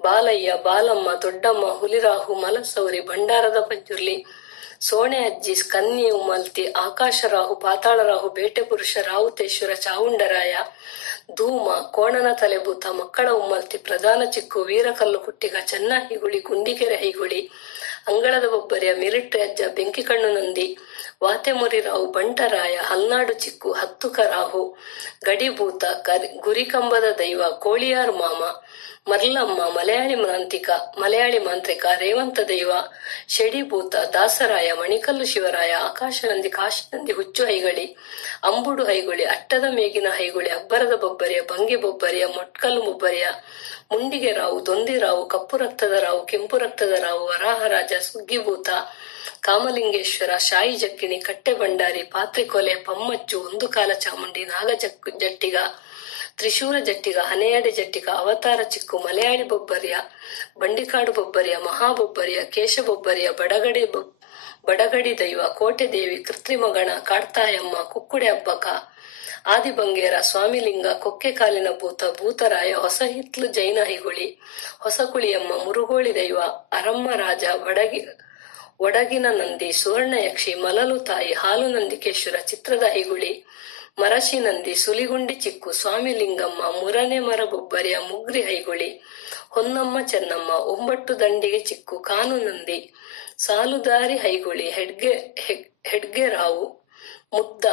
ಬಾಲಯ್ಯ, ಬಾಲಮ್ಮ, ದೊಡ್ಡಮ್ಮ, ಹುಲಿರಾಹು, ಮಲಸೌರಿ, ಭಂಡಾರದ ಪಂಜುರ್ಲಿ, ಸೋಣೆ ಅಜ್ಜಿ, ಕನ್ಯೆ ಉಮಲ್ತಿ, ಆಕಾಶರಾಹು, ಪಾತಾಳರಾಹು, ಬೇಟೆ ಪುರುಷ, ರಾವುತೇಶ್ವರ, ಚಾವುಂಡರಾಯ, ಧೂಮ, ಕೋಣನ ತಲೆಭೂತ, ಮಕ್ಕಳ ಉಮ್ಮಲ್ತಿ, ಪ್ರಧಾನ ಚಿಕ್ಕು, ವೀರಕಲ್ಲು ಕುಟ್ಟಿಗ, ಚೆನ್ನ ಹೈಗುಳಿ, ಗುಂಡಿಗೆರೆ ಹೈಗುಳಿ, ಅಂಗಳದ ಬೊಬ್ಬರಿಯ, ಮಿಲಿಟ್ರಿ ಅಜ್ಜ, ಬೆಂಕಿಕಣ್ಣು ನಂದಿ, ವಾತೆಮುರಿರಾವು, ಬಂಟರಾಯ, ಹಲ್ನಾಡು ಚಿಕ್ಕು, ಹತ್ತುಕರಾಹು, ಗಡಿಭೂತ, ಗುರಿಕಂಬದ ದೈವ, ಕೋಳಿಯಾರ್ ಮಾಮ, ಮರ್ಲಮ್ಮ, ಮಲಯಾಳಿ ಮಾಂತ್ರಿಕ, ರೇವಂತ ದೈವ, ಶೆಡಿಭೂತ, ದಾಸರಾಯ, ಮಣಿಕಲ್ಲು ಶಿವರಾಯ, ಆಕಾಶನಂದಿ, ಕಾಶಿನಂದಿ, ಹುಚ್ಚು ಹೈಗಳಿ, ಅಂಬುಡು ಹೈಗುಳಿ, ಅಟ್ಟದ ಮೇಗಿನ ಹೈಗುಳಿ, ಅಬ್ಬರದ ಬೊಬ್ಬರಿಯ, ಭಂಗಿ ಬೊಬ್ಬರಿಯ, ಮೊಟ್ಕಲ್ಲು ಬೊಬ್ಬರಿಯ, ಮುಂಡಿಗೆ ರಾವು, ದೊಂದಿರಾವು, ಕಪ್ಪು ರಕ್ತದ ರಾವು, ಕೆಂಪು ರಕ್ತದ ರಾವು, ವರಾಹರಾಜ, ಸುಗ್ಗಿಭೂತ, ಕಾಮಲಿಂಗೇಶ್ವರ, ಶಾಯಿ ಜಕ್ಕಿಣಿ, ಕಟ್ಟೆ ಭಂಡಾರಿ, ಪಾತ್ರಿಕೊಲೆ, ಪಮ್ಮಚ್ಚು, ಒಂದು ಕಾಲ ಚಾಮುಂಡಿ, ಜಟ್ಟಿಗ, ತ್ರಿಶೂಲ ಜಟ್ಟಿಗ, ಹನೆಯಡೆ ಜಟ್ಟಿಗ, ಅವತಾರ ಚಿಕ್ಕು, ಮಲಯಾಳಿ ಬೊಬ್ಬರಿಯ, ಬಂಡಿಕಾಡು ಬೊಬ್ಬರಿಯ, ಮಹಾಬೊಬ್ಬರಿಯ, ಕೇಶಬೊಬ್ಬರಿಯ, ಬಡಗಡಿ ದೈವ, ಕೋಟೆ ದೇವಿ, ಕೃತ್ರಿಮಗಣ, ಕಾಡ್ತಾಯಮ್ಮ, ಕುಕ್ಕುಡೆ ಹಬ್ಬಕ, ಆದಿಬಂಗೇರ, ಸ್ವಾಮಿಲಿಂಗ, ಕೊಕ್ಕೆ ಕಾಲಿನ ಭೂತ, ಭೂತರಾಯ, ಹೊಸ ಹಿತ್ಲು ಜೈನ ಹೈಗುಳಿ, ಹೊಸಕುಳಿಯಮ್ಮ, ಮುರುಗೋಳಿ ದೈವ, ಅರಮ್ಮ ರಾಜ, ಒಡಗಿನ ನಂದಿ, ಸುವರ್ಣಯಕ್ಷಿ, ಮಲಲು ತಾಯಿ, ಹಾಲು ನಂದಿಕೇಶ್ವರ, ಚಿತ್ರದ ಹೈಗುಳಿ, ಮರಶಿ ನಂದಿ, ಸುಲಿಗುಂಡಿ ಚಿಕ್ಕು, ಸ್ವಾಮಿಲಿಂಗಮ್ಮ, ಮುರನೆ ಮರ ಬೊಬ್ಬರಿಯ, ಮುಗ್ರಿ ಹೈಗುಳಿ, ಹೊನ್ನಮ್ಮ ಚೆನ್ನಮ್ಮ, ಒಂಬಟ್ಟು ದಂಡಿಗೆ ಚಿಕ್ಕು, ಕಾನು ನಂದಿ, ಸಾಲುದಾರಿ ಹೈಗುಳಿ, ಹೆಡ್ಗೆ ರಾವು, ಮುದ್ದ,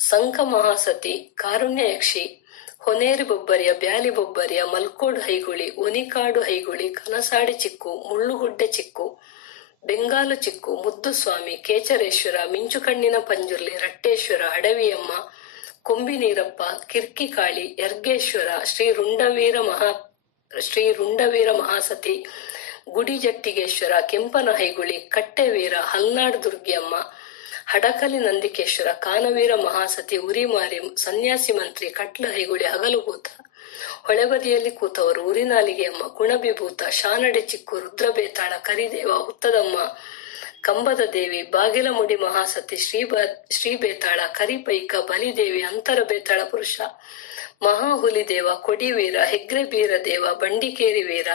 ಸಂಕ ಮಹಾಸತಿ, ಕಾರುಣ್ಯ ಯಕ್ಷಿ, ಹೊನೇರಿ ಬೊಬ್ಬರಿಯ, ಬ್ಯಾಲಿ ಬೊಬ್ಬರಿಯ, ಮಲ್ಕೋಡ್ ಹೈಗುಳಿ, ಒನಿಕಾಡು ಹೈಗುಳಿ, ಕನಸಾಡಿ ಚಿಕ್ಕು, ಮುಳ್ಳುಗುಡ್ಡೆ ಚಿಕ್ಕು, ಬೆಂಗಾಲು ಚಿಕ್ಕು, ಮುದ್ದುಸ್ವಾಮಿ, ಕೇಚರೇಶ್ವರ, ಮಿಂಚುಕಣ್ಣಿನ ಪಂಜುರ್ಲಿ, ರಟ್ಟೇಶ್ವರ, ಅಡವಿಯಮ್ಮ, ಕೊಂಬಿನೀರಪ್ಪ, ಕಿರ್ಕಿಕಾಳಿ, ಯರ್ಗೇಶ್ವರ, ಶ್ರೀ ರುಂಡವೀರ ಮಹಾಸತಿ, ಗುಡಿ ಜಟ್ಟಿಗೇಶ್ವರ, ಕೆಂಪನ ಹೈಗುಳಿ, ಕಟ್ಟೆವೀರ, ಹಲ್ನಾಡ್ ದುರ್ಗಿಯಮ್ಮ, ಹಡಕಲಿ ನಂದಿಕೇಶ್ವರ, ಕಾನವೀರ ಮಹಾಸತಿ, ಉರಿಮಾರಿ, ಸನ್ಯಾಸಿ ಮಂತ್ರಿ, ಕಟ್ಲ ಹೈಗುಳಿ, ಹಗಲುಭೂತ, ಹೊಳೆಬದಿಯಲ್ಲಿ ಕೂತವರು, ಉರಿನಾಲಿಗೆಯಮ್ಮ, ಕುಣಬಿಭೂತ, ಶಾನಡೆ ಚಿಕ್ಕು, ರುದ್ರಬೇತಾಳ, ಕರಿದೇವ, ಹುತ್ತದಮ್ಮ, ಕಂಬದ ದೇವಿ, ಬಾಗಿಲ ಮುಡಿ ಮಹಾಸತಿ, ಶ್ರೀಬೇತಾಳ, ಕರಿಪೈಕ, ಬಲಿದೇವಿ, ಅಂತರ ಬೇತಾಳ ಪುರುಷ, ಮಹಾಹುಲಿದೇವ, ಕೊಡಿವೀರ, ಹೆಗ್ರೆ ಬೀರ ದೇವ, ಬಂಡಿಕೇರಿ ವೀರ,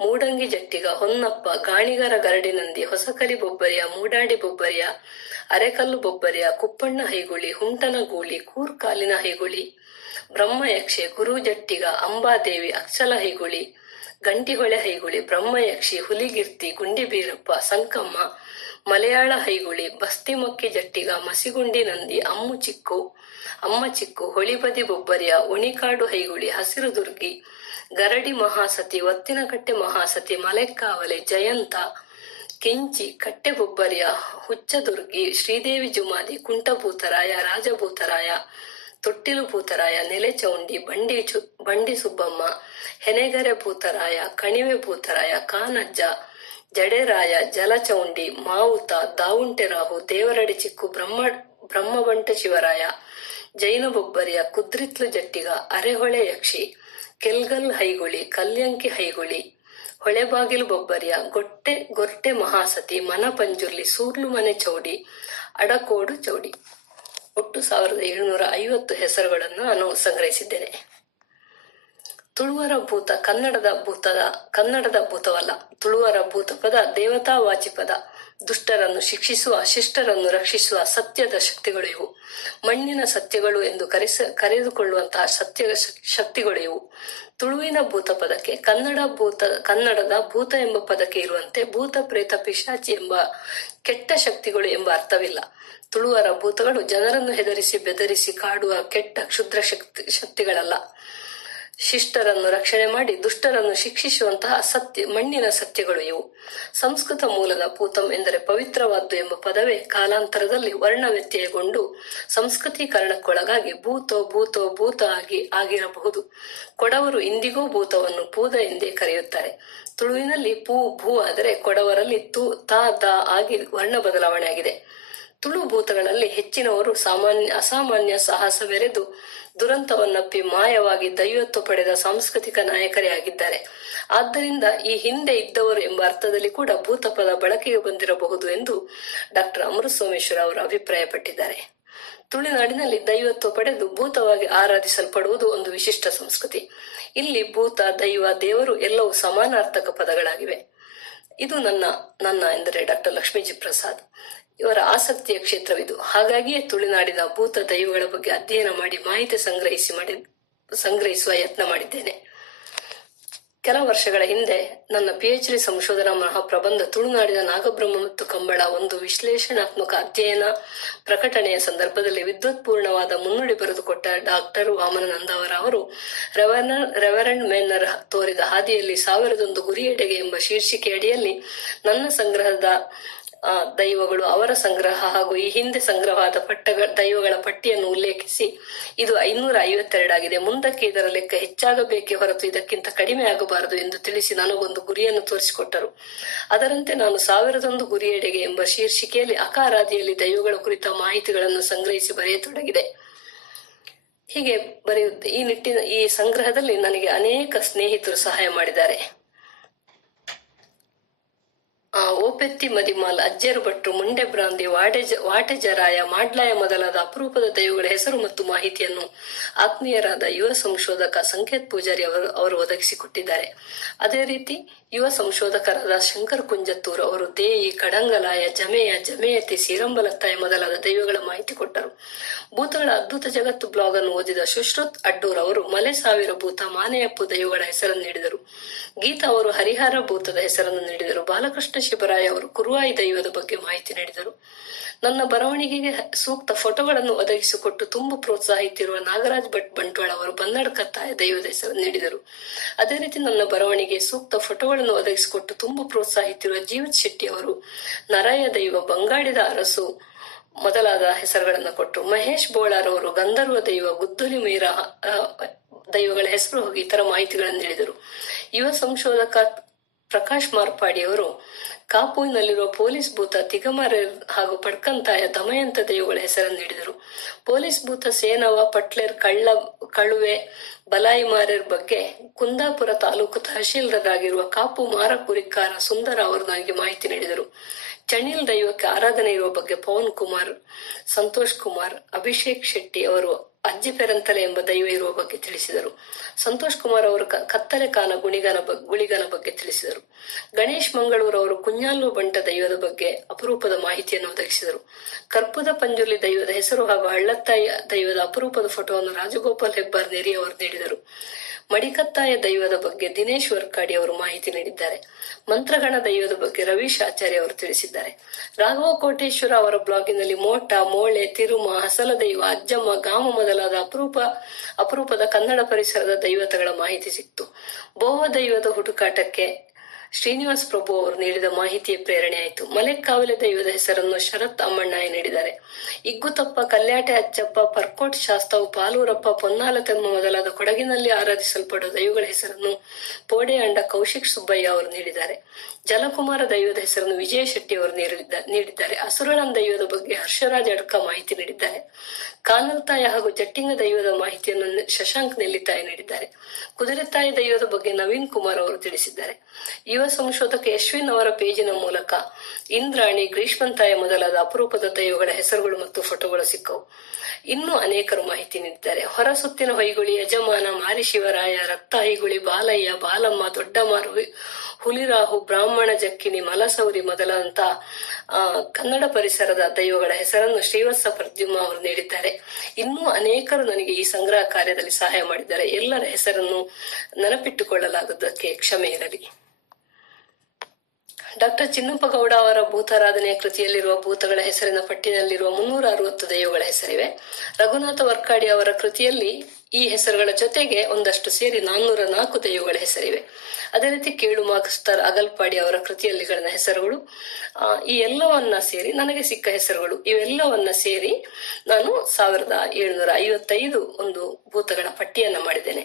ಮೂಡಂಗಿ ಜಟ್ಟಿಗ, ಹೊನ್ನಪ್ಪ, ಗಾಣಿಗರ ಗರಡಿನಂದಿ, ಹೊಸಕಲಿ ಬೊಬ್ಬರಿಯ, ಮೂಡಾಡಿ ಬೊಬ್ಬರಿಯ, ಅರೆಕಲ್ಲು ಬೊಬ್ಬರಿಯ, ಕುಪ್ಪಣ್ಣ ಹೈಗುಳಿ, ಹುಂಟನ ಗೂಳಿ, ಕೂರ್ಕಾಲಿನ ಹೈಗುಳಿ, ಬ್ರಹ್ಮಯಕ್ಷೆ, ಗುರು ಜಟ್ಟಿಗ, ಅಂಬಾದೇವಿ, ಅಕ್ಷಲ ಹೈಗುಳಿ, ಗಂಟಿಹೊಳೆ ಹೈಗುಳಿ, ಬ್ರಹ್ಮಯಕ್ಷಿ, ಹುಲಿಗಿರ್ತಿ, ಗುಂಡಿಬೀರಪ್ಪ, ಸಂಕಮ್ಮ, ಮಲಯಾಳ ಹೈಗುಳಿ, ಬಸ್ತಿಮಕ್ಕಿ ಜಟ್ಟಿಗ, ಮಸಿಗುಂಡಿ ನಂದಿ, ಅಮ್ಮ ಚಿಕ್ಕು, ಹೊಳಿಬದಿ ಬೊಬ್ಬರಿಯ, ಒಣಿಕಾಡು ಹೈಗುಳಿ, ಹಸಿರು ದುರ್ಗಿ, ಗರಡಿ ಮಹಾಸತಿ, ಒತ್ತಿನಕಟ್ಟೆ ಮಹಾಸತಿ, ಮಲೆಕ್ಕಾವಲೆ, ಜಯಂತ, ಕೆಂಚಿ, ಕಟ್ಟೆ ಬೊಬ್ಬರಿಯ, ಹುಚ್ಚದುರ್ಗಿ, ಶ್ರೀದೇವಿ ಜುಮಾದಿ, ಕುಂಟಭೂತರಾಯ, ರಾಜಭೂತರಾಯ, ತೊಟ್ಟಿಲು ಭೂತರಾಯ, ನೆಲೆಚೌಂಡಿ, ಬಂಡಿ ಸುಬ್ಬಮ್ಮ, ಹೆನೆಗರೆ ಭೂತರಾಯ, ಕಣಿವೆ ಭೂತರಾಯ, ಕಾನಜ್ಜ, ಜಡೆರಾಯ, ಜಲಚೌಂಡಿ, ಮಾವುತ, ದಾವುಂಟೆರಾಹು, ದೇವರಡಿ ಚಿಕ್ಕು, ಬ್ರಹ್ಮಬಂಟ ಶಿವರಾಯ, ಜೈನ ಬೊಬ್ಬರಿಯ, ಕುದ್ರಿತ್ಲು ಜಟ್ಟಿಗ, ಅರೆಹೊಳೆ ಯಕ್ಷಿ, ಕೆಲ್ಗಲ್ ಹೈಗುಳಿ, ಕಲ್ಯಂಕಿ ಹೈಗುಳಿ, ಹೊಳೆಬಾಗಿಲು ಬೊಬ್ಬರಿಯ, ಗೊರ್ಟೆ ಮಹಾಸತಿ, ಮನಪಂಜುರ್ಲಿ, ಸೂರ್ಲು ಮನೆ ಚೌಡಿ, ಅಡಕೋಡು ಚೌಡಿ. ಒಟ್ಟು 1750 ಹೆಸರುಗಳನ್ನು ನಾನು ಸಂಗ್ರಹಿಸಿದ್ದೇನೆ. ತುಳುವರ ಭೂತ ಕನ್ನಡದ ಭೂತವಲ್ಲ. ತುಳುವರ ಭೂತ ಪದ ದೇವತಾವಾಚಿ ಪದ. ದುಷ್ಟರನ್ನು ಶಿಕ್ಷಿಸುವ, ಶಿಷ್ಟರನ್ನು ರಕ್ಷಿಸುವ ಸತ್ಯದ ಶಕ್ತಿಗಳು ಇವು. ಮಣ್ಣಿನ ಸತ್ಯಗಳು ಎಂದು ಕರೆದುಕೊಳ್ಳುವಂತಹ ಶಕ್ತಿಗಳು ಇವು. ತುಳುವಿನ ಭೂತ ಪದಕ್ಕೆ ಕನ್ನಡದ ಭೂತ ಎಂಬ ಪದಕ್ಕೆ ಇರುವಂತೆ ಭೂತ, ಪ್ರೇತ, ಪಿಶಾಚಿ ಎಂಬ ಕೆಟ್ಟ ಶಕ್ತಿಗಳು ಎಂಬ ಅರ್ಥವಿಲ್ಲ. ತುಳುವರ ಭೂತಗಳು ಜನರನ್ನು ಹೆದರಿಸಿ ಬೆದರಿಸಿ ಕಾಡುವ ಕೆಟ್ಟ ಕ್ಷುದ್ರ ಶಕ್ತಿಗಳಲ್ಲ. ಶಿಷ್ಟರನ್ನು ರಕ್ಷಣೆ ಮಾಡಿ ದುಷ್ಟರನ್ನು ಶಿಕ್ಷಿಸುವಂತಹ ಮಣ್ಣಿನ ಸತ್ಯಗಳು ಇವು. ಸಂಸ್ಕೃತ ಮೂಲದ ಭೂತಂ ಎಂದರೆ ಪವಿತ್ರವಾದ್ದು ಎಂಬ ಪದವೇ ಕಾಲಾಂತರದಲ್ಲಿ ವರ್ಣ ವ್ಯತ್ಯಯಗೊಂಡು ಸಂಸ್ಕೃತೀಕರಣಕ್ಕೊಳಗಾಗಿ ಭೂತ ಆಗಿರಬಹುದು. ಕೊಡವರು ಇಂದಿಗೂ ಭೂತವನ್ನು ಪೂದ ಎಂದೇ ಕರೆಯುತ್ತಾರೆ. ತುಳುವಿನಲ್ಲಿ ಭೂ ಆದರೆ ಕೊಡವರಲ್ಲಿ ದ ಆಗಿ ವರ್ಣ ಬದಲಾವಣೆ ಆಗಿದೆ. ತುಳು ಭೂತಗಳಲ್ಲಿ ಹೆಚ್ಚಿನವರು ಅಸಾಮಾನ್ಯ ಸಾಹಸವೆರೆದು ದುರಂತವನ್ನಪ್ಪಿ ಮಾಯವಾಗಿ ದೈವತ್ವ ಪಡೆದ ಸಾಂಸ್ಕೃತಿಕ ನಾಯಕರೇ ಆಗಿದ್ದಾರೆ. ಆದ್ದರಿಂದ ಈ ಹಿಂದೆ ಇದ್ದವರು ಎಂಬ ಅರ್ಥದಲ್ಲಿ ಕೂಡ ಭೂತ ಪದ ಬಳಕೆಗೆ ಬಂದಿರಬಹುದು ಎಂದು ಡಾಕ್ಟರ್ ಅಮೃತ ಸೋಮೇಶ್ವರ ಅವರು ಅಭಿಪ್ರಾಯಪಟ್ಟಿದ್ದಾರೆ. ತುಳುನಾಡಿನಲ್ಲಿ ದೈವತ್ವ ಪಡೆದು ಭೂತವಾಗಿ ಆರಾಧಿಸಲ್ಪಡುವುದು ಒಂದು ವಿಶಿಷ್ಟ ಸಂಸ್ಕೃತಿ. ಇಲ್ಲಿ ಭೂತ, ದೈವ, ದೇವರು ಎಲ್ಲವೂ ಸಮಾನಾರ್ಥಕ ಪದಗಳಾಗಿವೆ. ಇದು ನನ್ನ ಎಂದರೆ ಡಾಕ್ಟರ್ ಲಕ್ಷ್ಮೀಜಿ ಪ್ರಸಾದ್ ಇವರ ಆಸಕ್ತಿಯ ಕ್ಷೇತ್ರವಿದು. ಹಾಗಾಗಿಯೇ ತುಳುನಾಡಿನ ಭೂತ ದೈವಗಳ ಬಗ್ಗೆ ಅಧ್ಯಯನ ಮಾಡಿ ಮಾಹಿತಿ ಸಂಗ್ರಹಿಸುವ ಯತ್ನ ಮಾಡಿದ್ದೇನೆ. ಕೆಲ ವರ್ಷಗಳ ಹಿಂದೆ ನನ್ನ PhD ಸಂಶೋಧನಾ ಮಹಾಪ್ರಬಂಧ ತುಳುನಾಡಿನ ನಾಗಬ್ರಹ್ಮ ಮತ್ತು ಕಂಬಳ ಒಂದು ವಿಶ್ಲೇಷಣಾತ್ಮಕ ಅಧ್ಯಯನ ಪ್ರಕಟಣೆಯ ಸಂದರ್ಭದಲ್ಲಿ ವಿದ್ವತ್ಪೂರ್ಣವಾದ ಮುನ್ನುಡಿ ಬರೆದುಕೊಟ್ಟ ಡಾಕ್ಟರ್ ವಾಮನಾನಂದ ಅವರು ರೆವರೆಂಡ್ ಮೇನರ್ ತೋರಿದ ಹಾದಿಯಲ್ಲಿ 1001 ಗುರಿಯೆಡೆಗೆ ಎಂಬ ಶೀರ್ಷಿಕೆ ಅಡಿಯಲ್ಲಿ ನನ್ನ ಸಂಗ್ರಹದ ದೈವಗಳು, ಅವರ ಸಂಗ್ರಹ ಹಾಗೂ ಈ ಹಿಂದೆ ಸಂಗ್ರಹವಾದ ದೈವಗಳ ಪಟ್ಟಿಯನ್ನು ಉಲ್ಲೇಖಿಸಿ ಇದು 552 ಆಗಿದೆ. ಮುಂದಕ್ಕೆ ಇದರ ಲೆಕ್ಕ ಹೆಚ್ಚಾಗಬೇಕೇ ಹೊರತು ಇದಕ್ಕಿಂತ ಕಡಿಮೆ ಆಗಬಾರದು ಎಂದು ತಿಳಿಸಿ ನನಗೊಂದು ಗುರಿಯನ್ನು ತೋರಿಸಿಕೊಟ್ಟರು. ಅದರಂತೆ ನಾನು 1001 ಗುರಿಯೆಡೆಗೆ ಎಂಬ ಶೀರ್ಷಿಕೆಯಲ್ಲಿ ಅಕಾರಾದಿಯಲ್ಲಿ ದೈವಗಳ ಕುರಿತ ಮಾಹಿತಿಗಳನ್ನು ಸಂಗ್ರಹಿಸಿ ಬರೆಯತೊಡಗಿದೆ. ಹೀಗೆ ಈ ಸಂಗ್ರಹದಲ್ಲಿ ನನಗೆ ಅನೇಕ ಸ್ನೇಹಿತರು ಸಹಾಯ ಮಾಡಿದ್ದಾರೆ. ಓಪೆತ್ತಿ ಮದಿಮಾಲ್, ಅಜ್ಜರು ಭಟ್ರು, ಮುಂಡೆ ಬ್ರಾಂದಿ, ವಾಟೆಜರಾಯ, ಮಾಡ್ಲಾಯ ಮೊದಲಾದ ಅಪರೂಪದ ದೈವಗಳ ಹೆಸರು ಮತ್ತು ಮಾಹಿತಿಯನ್ನು ಆತ್ಮೀಯರಾದ ಯುವ ಸಂಶೋಧಕ ಸಂಕೇತ್ ಪೂಜಾರಿ ಅವರು ಒದಗಿಸಿಕೊಟ್ಟಿದ್ದಾರೆ. ಅದೇ ರೀತಿ ಯುವ ಸಂಶೋಧಕರಾದ ಶಂಕರ್ ಕುಂಜತ್ತೂರು ಅವರು ದೇಯಿ, ಕಡಂಗಲಾಯ, ಜಮೆಯತಿ, ಶ್ರೀರಂಬಲತ್ತಾಯ ಮೊದಲಾದ ದೈವಗಳ ಮಾಹಿತಿ ಕೊಟ್ಟರು. ಭೂತಗಳ ಅದ್ಭುತ ಜಗತ್ತು ಬ್ಲಾಗ್ ಅನ್ನು ಓದಿದ ಸುಶ್ರುತ್ ಅಡ್ಡೂರ್ ಅವರು ಮಲೆ ಸಾವಿರ ಭೂತ, ಮಾನೆಯಪ್ಪು ದೈವಗಳ ಹೆಸರನ್ನು ನೀಡಿದರು. ಗೀತಾ ಅವರು ಹರಿಹರ ಭೂತದ ಹೆಸರನ್ನು ನೀಡಿದರು. ಬಾಲಕೃಷ್ಣ ಶಿವರಾಯ ಅವರು ಕುರುವಾಯಿ ದೈವದ ಬಗ್ಗೆ ಮಾಹಿತಿ ನೀಡಿದರು. ನನ್ನ ಬರವಣಿಗೆಗೆ ಸೂಕ್ತ ಫೋಟೋಗಳನ್ನು ಒದಗಿಸಿಕೊಟ್ಟು ತುಂಬು ಪ್ರೋತ್ಸಾಹಿಸಿರುವ ನಾಗರಾಜ್ ಭಟ್ ಬಂಟ್ವಾಳ ಅವರು ಬನ್ನಡಕತ್ತಾಯ ದೈವದ ಹೆಸರನ್ನು ನೀಡಿದರು. ಅದೇ ರೀತಿ ನನ್ನ ಬರವಣಿಗೆ ಸೂಕ್ತ ಫೋಟೋಗಳನ್ನು ಒದಗಿಸಿಕೊಟ್ಟು ತುಂಬು ಪ್ರೋತ್ಸಾಹಿಸಿರುವ ಜೀವತ್ ಶೆಟ್ಟಿ ಅವರು ನರಾಯ ದೈವ, ಬಂಗಾಡಿದ ಅರಸು ಮೊದಲಾದ ಹೆಸರುಗಳನ್ನು ಕೊಟ್ಟರು. ಮಹೇಶ್ ಬೋಳಾರ್ ಅವರು ಗಂಧರ್ವ ದೈವ, ಗುದ್ದಲಿ ಮೀರ ದೈವಗಳ ಹೆಸರು ಹೋಗಿ ಇತರ ಮಾಹಿತಿಗಳನ್ನು ನೀಡಿದರು. ಯುವ ಸಂಶೋಧಕ ಪ್ರಕಾಶ್ ಮಾರ್ಪಾಡಿ ಅವರು ಕಾಪುವಿನಲ್ಲಿರುವ ಪೊಲೀಸ್ ಭೂತ ತಿಗಮರ ಹಾಗೂ ಪಡ್ಕಂತಾಯ ದಮಯಂತ ದೈವಗಳ ಹೆಸರನ್ನು ನೀಡಿದರು. ಪೊಲೀಸ್ ಭೂತ ಸೇನವ, ಪಟ್ಲೇರ್, ಕಳುವೆ, ಬಲಾಯಿಮಾರ್ಯರ ಬಗ್ಗೆ ಕುಂದಾಪುರ ತಾಲೂಕು ತಹಶೀಲ್ದಾರಾಗಿರುವ ಕಾಪು ಮಾರಕುರಿಕಾರ ಸುಂದರ ಅವರು ನನಗೆ ಮಾಹಿತಿ ನೀಡಿದರು. ಚಣಿಲ್ ದೈವಕ್ಕೆ ಆರಾಧನೆ ಇರುವ ಬಗ್ಗೆ ಪವನ್ ಕುಮಾರ್, ಸಂತೋಷ್ ಕುಮಾರ್, ಅಭಿಷೇಕ್ ಶೆಟ್ಟಿ ಅವರು ಅಜ್ಜಿ ಪೆರಂತಲೆ ಎಂಬ ದೈವ ಇರುವ ಬಗ್ಗೆ ತಿಳಿಸಿದರು. ಸಂತೋಷ್ ಕುಮಾರ್ ಅವರು ಕತ್ತಲೆ ಕಾನ ಗುಳಿಗನ ಬಗ್ಗೆ ತಿಳಿಸಿದರು. ಗಣೇಶ್ ಮಂಗಳೂರು ಅವರು ಕುഞ്ഞാಲು ಬಂಟ ದೈವದ ಬಗ್ಗೆ ಅಪರೂಪದ ಮಾಹಿತಿಯನ್ನು ಒದಗಿಸಿದರು. ಕರ್ಪುದ ಪಂಜುರ್ಲಿ ದೈವದ ಹೆಸರು ಹಾಗೂ ಹಳ್ಳತ್ತಾಯ ದೈವದ ಅಪರೂಪದ ಫೋಟೋವನ್ನು ರಾಜಗೋಪಾಲ್ ಹೆಬ್ಬಾರ್ ನೆರಿ ಅವರು ನೀಡಿದರು. ಮಡಿಕತ್ತಾಯ ದೈವದ ಬಗ್ಗೆ ದಿನೇಶ್ ವರ್ಕಾಡಿ ಅವರು ಮಾಹಿತಿ ನೀಡಿದ್ದಾರೆ. ಮಂತ್ರಗಣ ದೈವದ ಬಗ್ಗೆ ರವೀಶ್ ಆಚಾರ್ಯ ಅವರು ತಿಳಿಸಿದ್ದಾರೆ. ರಾಘವ ಕೋಟೇಶ್ವರ ಅವರ ಬ್ಲಾಗಿನಲ್ಲಿ ಮೋಟ, ಮೋಳೆ, ತಿರುಮ, ಹಸಲ ದೈವ, ಅಜ್ಜಮ್ಮ, ಗಾಮ ಮೊದಲಾದ ಅಪರೂಪದ ಕನ್ನಡ ಪರಿಸರದ ದೈವತಗಳ ಮಾಹಿತಿ ಸಿಕ್ತು. ಬೋವ ದೈವದ ಹುಡುಕಾಟಕ್ಕೆ ಶ್ರೀನಿವಾಸ್ ಪ್ರಭು ಅವರು ನೀಡಿದ ಮಾಹಿತಿಯ ಪ್ರೇರಣೆ ಆಯಿತು. ಮಲೆಕ್ಕಾವಲೆ ದೈವದ ಹೆಸರನ್ನು ಶರತ್ ಅಮ್ಮಣ್ಣಾಯ ನೀಡಿದ್ದಾರೆ. ಇಗ್ಗುತಪ್ಪ, ಕಲ್ಯಾಟೆ ಅಚ್ಚಪ್ಪ, ಪರ್ಕೋಟ್ ಶಾಸ್ತವ್, ಪಾಲೂರಪ್ಪ, ಪೊನ್ನಾಲತೆಮ್ಮ ಮೊದಲಾದ ಕೊಡಗಿನಲ್ಲಿ ಆರಾಧಿಸಲ್ಪಡುವ ದೈವಗಳ ಹೆಸರನ್ನು ಪೋಡೆ ಅಂಡ ಕೌಶಿಕ್ ಸುಬ್ಬಯ್ಯ ಅವರು ನೀಡಿದ್ದಾರೆ. ಜಲಕುಮಾರ ದೈವದ ಹೆಸರನ್ನು ವಿಜಯ ಶೆಟ್ಟಿ ಅವರು ನೀಡಿದ್ದಾರೆ. ಅಸುರಳನ್ ದೈವದ ಬಗ್ಗೆ ಹರ್ಷರಾಜ್ ಅಡ್ಕ ಮಾಹಿತಿ ನೀಡಿದ್ದಾರೆ. ಕಾನಲ್ತಾಯ ಹಾಗೂ ಜಟ್ಟಿಂಗ ದೈವದ ಮಾಹಿತಿಯನ್ನು ಶಶಾಂಕ್ ನೆಲ್ಲಿತಾಯ ನೀಡಿದ್ದಾರೆ. ಕುದುರೆತಾಯ ದೈವದ ಬಗ್ಗೆ ನವೀನ್ ಕುಮಾರ್ ಅವರು ತಿಳಿಸಿದ್ದಾರೆ. ಯುವ ಯುವ ಸಂಶೋಧಕ ಯಶ್ವಿನ್ ಅವರ ಪೇಜಿನ ಮೂಲಕ ಇಂದ್ರಾಣಿ, ಗ್ರೀಷ್ಮಂತಾಯ ಮೊದಲಾದ ಅಪರೂಪದ ದೈವಗಳ ಹೆಸರುಗಳು ಮತ್ತು ಫೋಟೋಗಳು ಸಿಕ್ಕವು. ಇನ್ನೂ ಅನೇಕರು ಮಾಹಿತಿ ನೀಡಿದ್ದಾರೆ. ಹೊರಸುತ್ತಿನ ಹೊಯ್ಗುಳಿ, ಯಜಮಾನ, ಮಾರಿಶಿವರಾಯ, ರಕ್ತ ಹೈಗುಳಿ, ಬಾಲಯ್ಯ, ಬಾಲಮ್ಮ, ದೊಡ್ಡಮಾರು, ಹುಲಿರಾಹು, ಬ್ರಾಹ್ಮಣ ಜಕ್ಕಿನಿ, ಮಲಸೌರಿ ಮೊದಲಾದಂತ ಕನ್ನಡ ಪರಿಸರದ ದೈವಗಳ ಹೆಸರನ್ನು ಶ್ರೀವತ್ಸ ಪ್ರದ್ಯುಮ್ನ ಅವರು ನೀಡಿದ್ದಾರೆ. ಇನ್ನೂ ಅನೇಕರು ನನಗೆ ಈ ಸಂಗ್ರಹ ಕಾರ್ಯದಲ್ಲಿ ಸಹಾಯ ಮಾಡಿದ್ದಾರೆ. ಎಲ್ಲರ ಹೆಸರನ್ನು ನೆನಪಿಟ್ಟುಕೊಳ್ಳಲಾಗದಕ್ಕೆ ಕ್ಷಮೆ ಇರಲಿ. ಡಾಕ್ಟರ್ ಚಿನ್ನಪ್ಪಗೌಡ ಅವರ ಭೂತಾರಾಧನೆಯ ಕೃತಿಯಲ್ಲಿರುವ ಭೂತಗಳ ಹೆಸರಿನ ಪಟ್ಟಿನಲ್ಲಿರುವ 360 ದೈವಗಳ ಹೆಸರಿವೆ. ರಘುನಾಥ ವರ್ಕಾಡಿ ಅವರ ಕೃತಿಯಲ್ಲಿ ಈ ಹೆಸರುಗಳ ಜೊತೆಗೆ ಒಂದಷ್ಟು ಸೇರಿ 404 ದೈವಗಳ ಹೆಸರಿವೆ. ಅದೇ ರೀತಿ ಕೇಳು ಮಾಸ್ತರ್ ಅಗಲ್ಪಾಡಿ ಅವರ ಕೃತಿಯಲ್ಲಿಗಳ ಹೆಸರುಗಳು, ಈ ಎಲ್ಲವನ್ನ ಸೇರಿ ನನಗೆ ಸಿಕ್ಕ ಹೆಸರುಗಳು, ಇವೆಲ್ಲವನ್ನ ಸೇರಿ ನಾನು 1755 ಒಂದು ಭೂತಗಳ ಪಟ್ಟಿಯನ್ನ ಮಾಡಿದ್ದೇನೆ.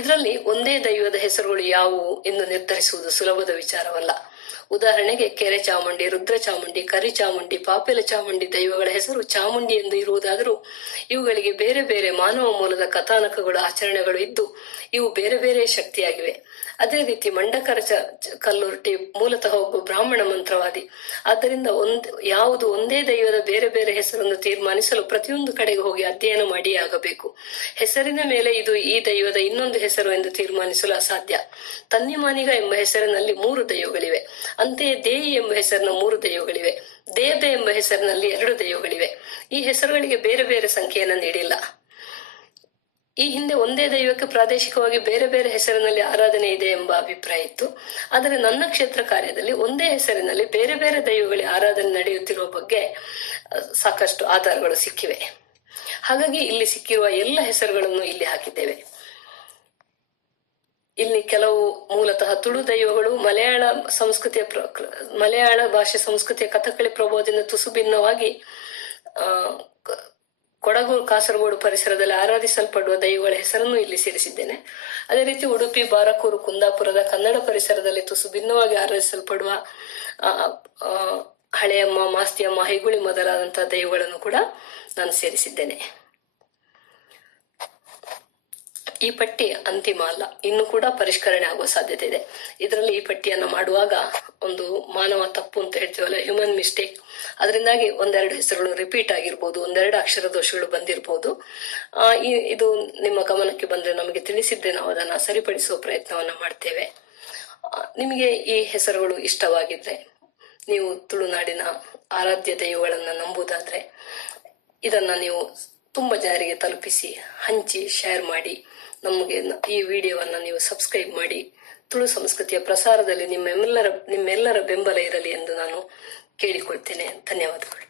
ಇದರಲ್ಲಿ ಒಂದೇ ದೈವದ ಹೆಸರುಗಳು ಯಾವುವು ಎಂದು ನಿರ್ಧರಿಸುವುದು ಸುಲಭದ ವಿಚಾರವಲ್ಲ. ಉದಾಹರಣೆಗೆ ಕೆರೆ ಚಾಮುಂಡಿ, ರುದ್ರ ಚಾಮುಂಡಿ, ಕರಿ ಚಾಮುಂಡಿ, ಪಾಪೆಲ ಚಾಮುಂಡಿ ದೈವಗಳ ಹೆಸರು ಚಾಮುಂಡಿ ಎಂದು ಇರುವುದಾದರೂ ಇವುಗಳಿಗೆ ಬೇರೆ ಬೇರೆ ಮಾನವ ಮೂಲದ ಕಥಾನಕಗಳು, ಆಚರಣೆಗಳು ಇದ್ದು ಇವು ಬೇರೆ ಬೇರೆ ಶಕ್ತಿಯಾಗಿವೆ. ಅದೇ ರೀತಿ ಮಂಡಕರ ಕಲ್ಲುರ್ಟಿ ಮೂಲತಃ ಒಬ್ಬ ಬ್ರಾಹ್ಮಣ ಮಂತ್ರವಾದಿ. ಆದ್ದರಿಂದ ಯಾವುದು ಒಂದೇ ದೈವದ ಬೇರೆ ಬೇರೆ ಹೆಸರನ್ನು ತೀರ್ಮಾನಿಸಲು ಪ್ರತಿಯೊಂದು ಕಡೆಗೆ ಹೋಗಿ ಅಧ್ಯಯನ ಮಾಡಿಯೇ ಆಗಬೇಕು. ಹೆಸರಿನ ಮೇಲೆ ಇದು ಈ ದೈವದ ಇನ್ನೊಂದು ಹೆಸರು ಎಂದು ತೀರ್ಮಾನಿಸಲು ಅಸಾಧ್ಯ. ತನ್ನಿಮಾನಿಗ ಎಂಬ ಹೆಸರಿನಲ್ಲಿ 3 ದೈವಗಳಿವೆ. ಅಂತೆಯೇ ದೇಯಿ ಎಂಬ ಹೆಸರಿನ 3 ದೈವಗಳಿವೆ. ದೇಬೆ ಎಂಬ ಹೆಸರಿನಲ್ಲಿ 2 ದೈವಗಳಿವೆ. ಈ ಹೆಸರುಗಳಿಗೆ ಬೇರೆ ಬೇರೆ ಸಂಖ್ಯೆಯನ್ನು ನೀಡಿಲ್ಲ. ಈ ಹಿಂದೆ ಒಂದೇ ದೈವಕ್ಕೆ ಪ್ರಾದೇಶಿಕವಾಗಿ ಬೇರೆ ಬೇರೆ ಹೆಸರಿನಲ್ಲಿ ಆರಾಧನೆ ಇದೆ ಎಂಬ ಅಭಿಪ್ರಾಯ ಇತ್ತು. ಆದರೆ ನನ್ನ ಕ್ಷೇತ್ರ ಕಾರ್ಯದಲ್ಲಿ ಒಂದೇ ಹೆಸರಿನಲ್ಲಿ ಬೇರೆ ಬೇರೆ ದೈವಗಳಿಗೆ ಆರಾಧನೆ ನಡೆಯುತ್ತಿರುವ ಬಗ್ಗೆ ಸಾಕಷ್ಟು ಆಧಾರಗಳು ಸಿಕ್ಕಿವೆ. ಹಾಗಾಗಿ ಇಲ್ಲಿ ಸಿಕ್ಕಿರುವ ಎಲ್ಲ ಹೆಸರುಗಳನ್ನು ಇಲ್ಲಿ ಹಾಕಿದ್ದೇವೆ. ಇಲ್ಲಿ ಕೆಲವು ಮೂಲತಃ ತುಳು ದೈವಗಳು ಮಲಯಾಳ ಭಾಷೆ ಸಂಸ್ಕೃತಿಯ ಕಥಕಳಿ ಪ್ರಭಾವದಿಂದ ತುಸು ಭಿನ್ನವಾಗಿ ಕೊಡಗು, ಕಾಸರಗೋಡು ಪರಿಸರದಲ್ಲಿ ಆರಾಧಿಸಲ್ಪಡುವ ದೈವಗಳ ಹೆಸರನ್ನು ಇಲ್ಲಿ ಸೇರಿಸಿದ್ದೇನೆ. ಅದೇ ರೀತಿ ಉಡುಪಿ, ಬಾರಕೂರು, ಕುಂದಾಪುರದ ಕನ್ನಡ ಪರಿಸರದಲ್ಲಿ ತುಸು ಭಿನ್ನವಾಗಿ ಆರಾಧಿಸಲ್ಪಡುವ ಹಳೆಯಮ್ಮ, ಮಾಸ್ತಿಯಮ್ಮ, ಹೈಗುಳಿ ಮೊದಲಾದಂತಹ ದೈವಗಳನ್ನು ಕೂಡ ನಾನು ಸೇರಿಸಿದ್ದೇನೆ. ಈ ಪಟ್ಟಿ ಅಂತಿಮ ಅಲ್ಲ, ಇನ್ನು ಕೂಡ ಪರಿಷ್ಕರಣೆ ಆಗುವ ಸಾಧ್ಯತೆ ಇದೆ. ಇದರಲ್ಲಿ ಈ ಪಟ್ಟಿಯನ್ನು ಮಾಡುವಾಗ ಒಂದು ಮಾನವ ತಪ್ಪು ಅಂತ ಹೇಳ್ತೀವಲ್ಲ, ಹ್ಯೂಮನ್ ಮಿಸ್ಟೇಕ್, ಅದರಿಂದಾಗಿ ಒಂದೆರಡು ಹೆಸರುಗಳು ರಿಪೀಟ್ ಆಗಿರ್ಬೋದು, ಒಂದೆರಡು ಅಕ್ಷರ ದೋಷಗಳು ಬಂದಿರಬಹುದು. ಇದು ನಿಮ್ಮ ಗಮನಕ್ಕೆ ಬಂದ್ರೆ ನಮಗೆ ತಿಳಿಸಿದ್ರೆ ನಾವು ಅದನ್ನ ಸರಿಪಡಿಸುವ ಪ್ರಯತ್ನವನ್ನ ಮಾಡ್ತೇವೆ. ನಿಮಗೆ ಈ ಹೆಸರುಗಳು ಇಷ್ಟವಾಗಿದ್ರೆ, ನೀವು ತುಳುನಾಡಿನ ಆರಾಧ್ಯ ದೈವಗಳನ್ನ ನಂಬುವುದಾದ್ರೆ ಇದನ್ನ ನೀವು ತುಂಬಾ ಜನರಿಗೆ ತಲುಪಿಸಿ, ಹಂಚಿ, ಶೇರ್ ಮಾಡಿ. ನಮಗೆ ಈ ವಿಡಿಯೋವನ್ನ ನೀವು ಸಬ್ಸ್ಕ್ರೈಬ್ ಮಾಡಿ. ತುಳು ಸಂಸ್ಕೃತಿಯ ಪ್ರಸಾರದಲ್ಲಿ ನಿಮ್ಮೆಲ್ಲರ ಬೆಂಬಲ ಇರಲಿ ಎಂದು ನಾನು ಕೇಳಿಕೊಳ್ತೇನೆ. ಧನ್ಯವಾದಗಳು.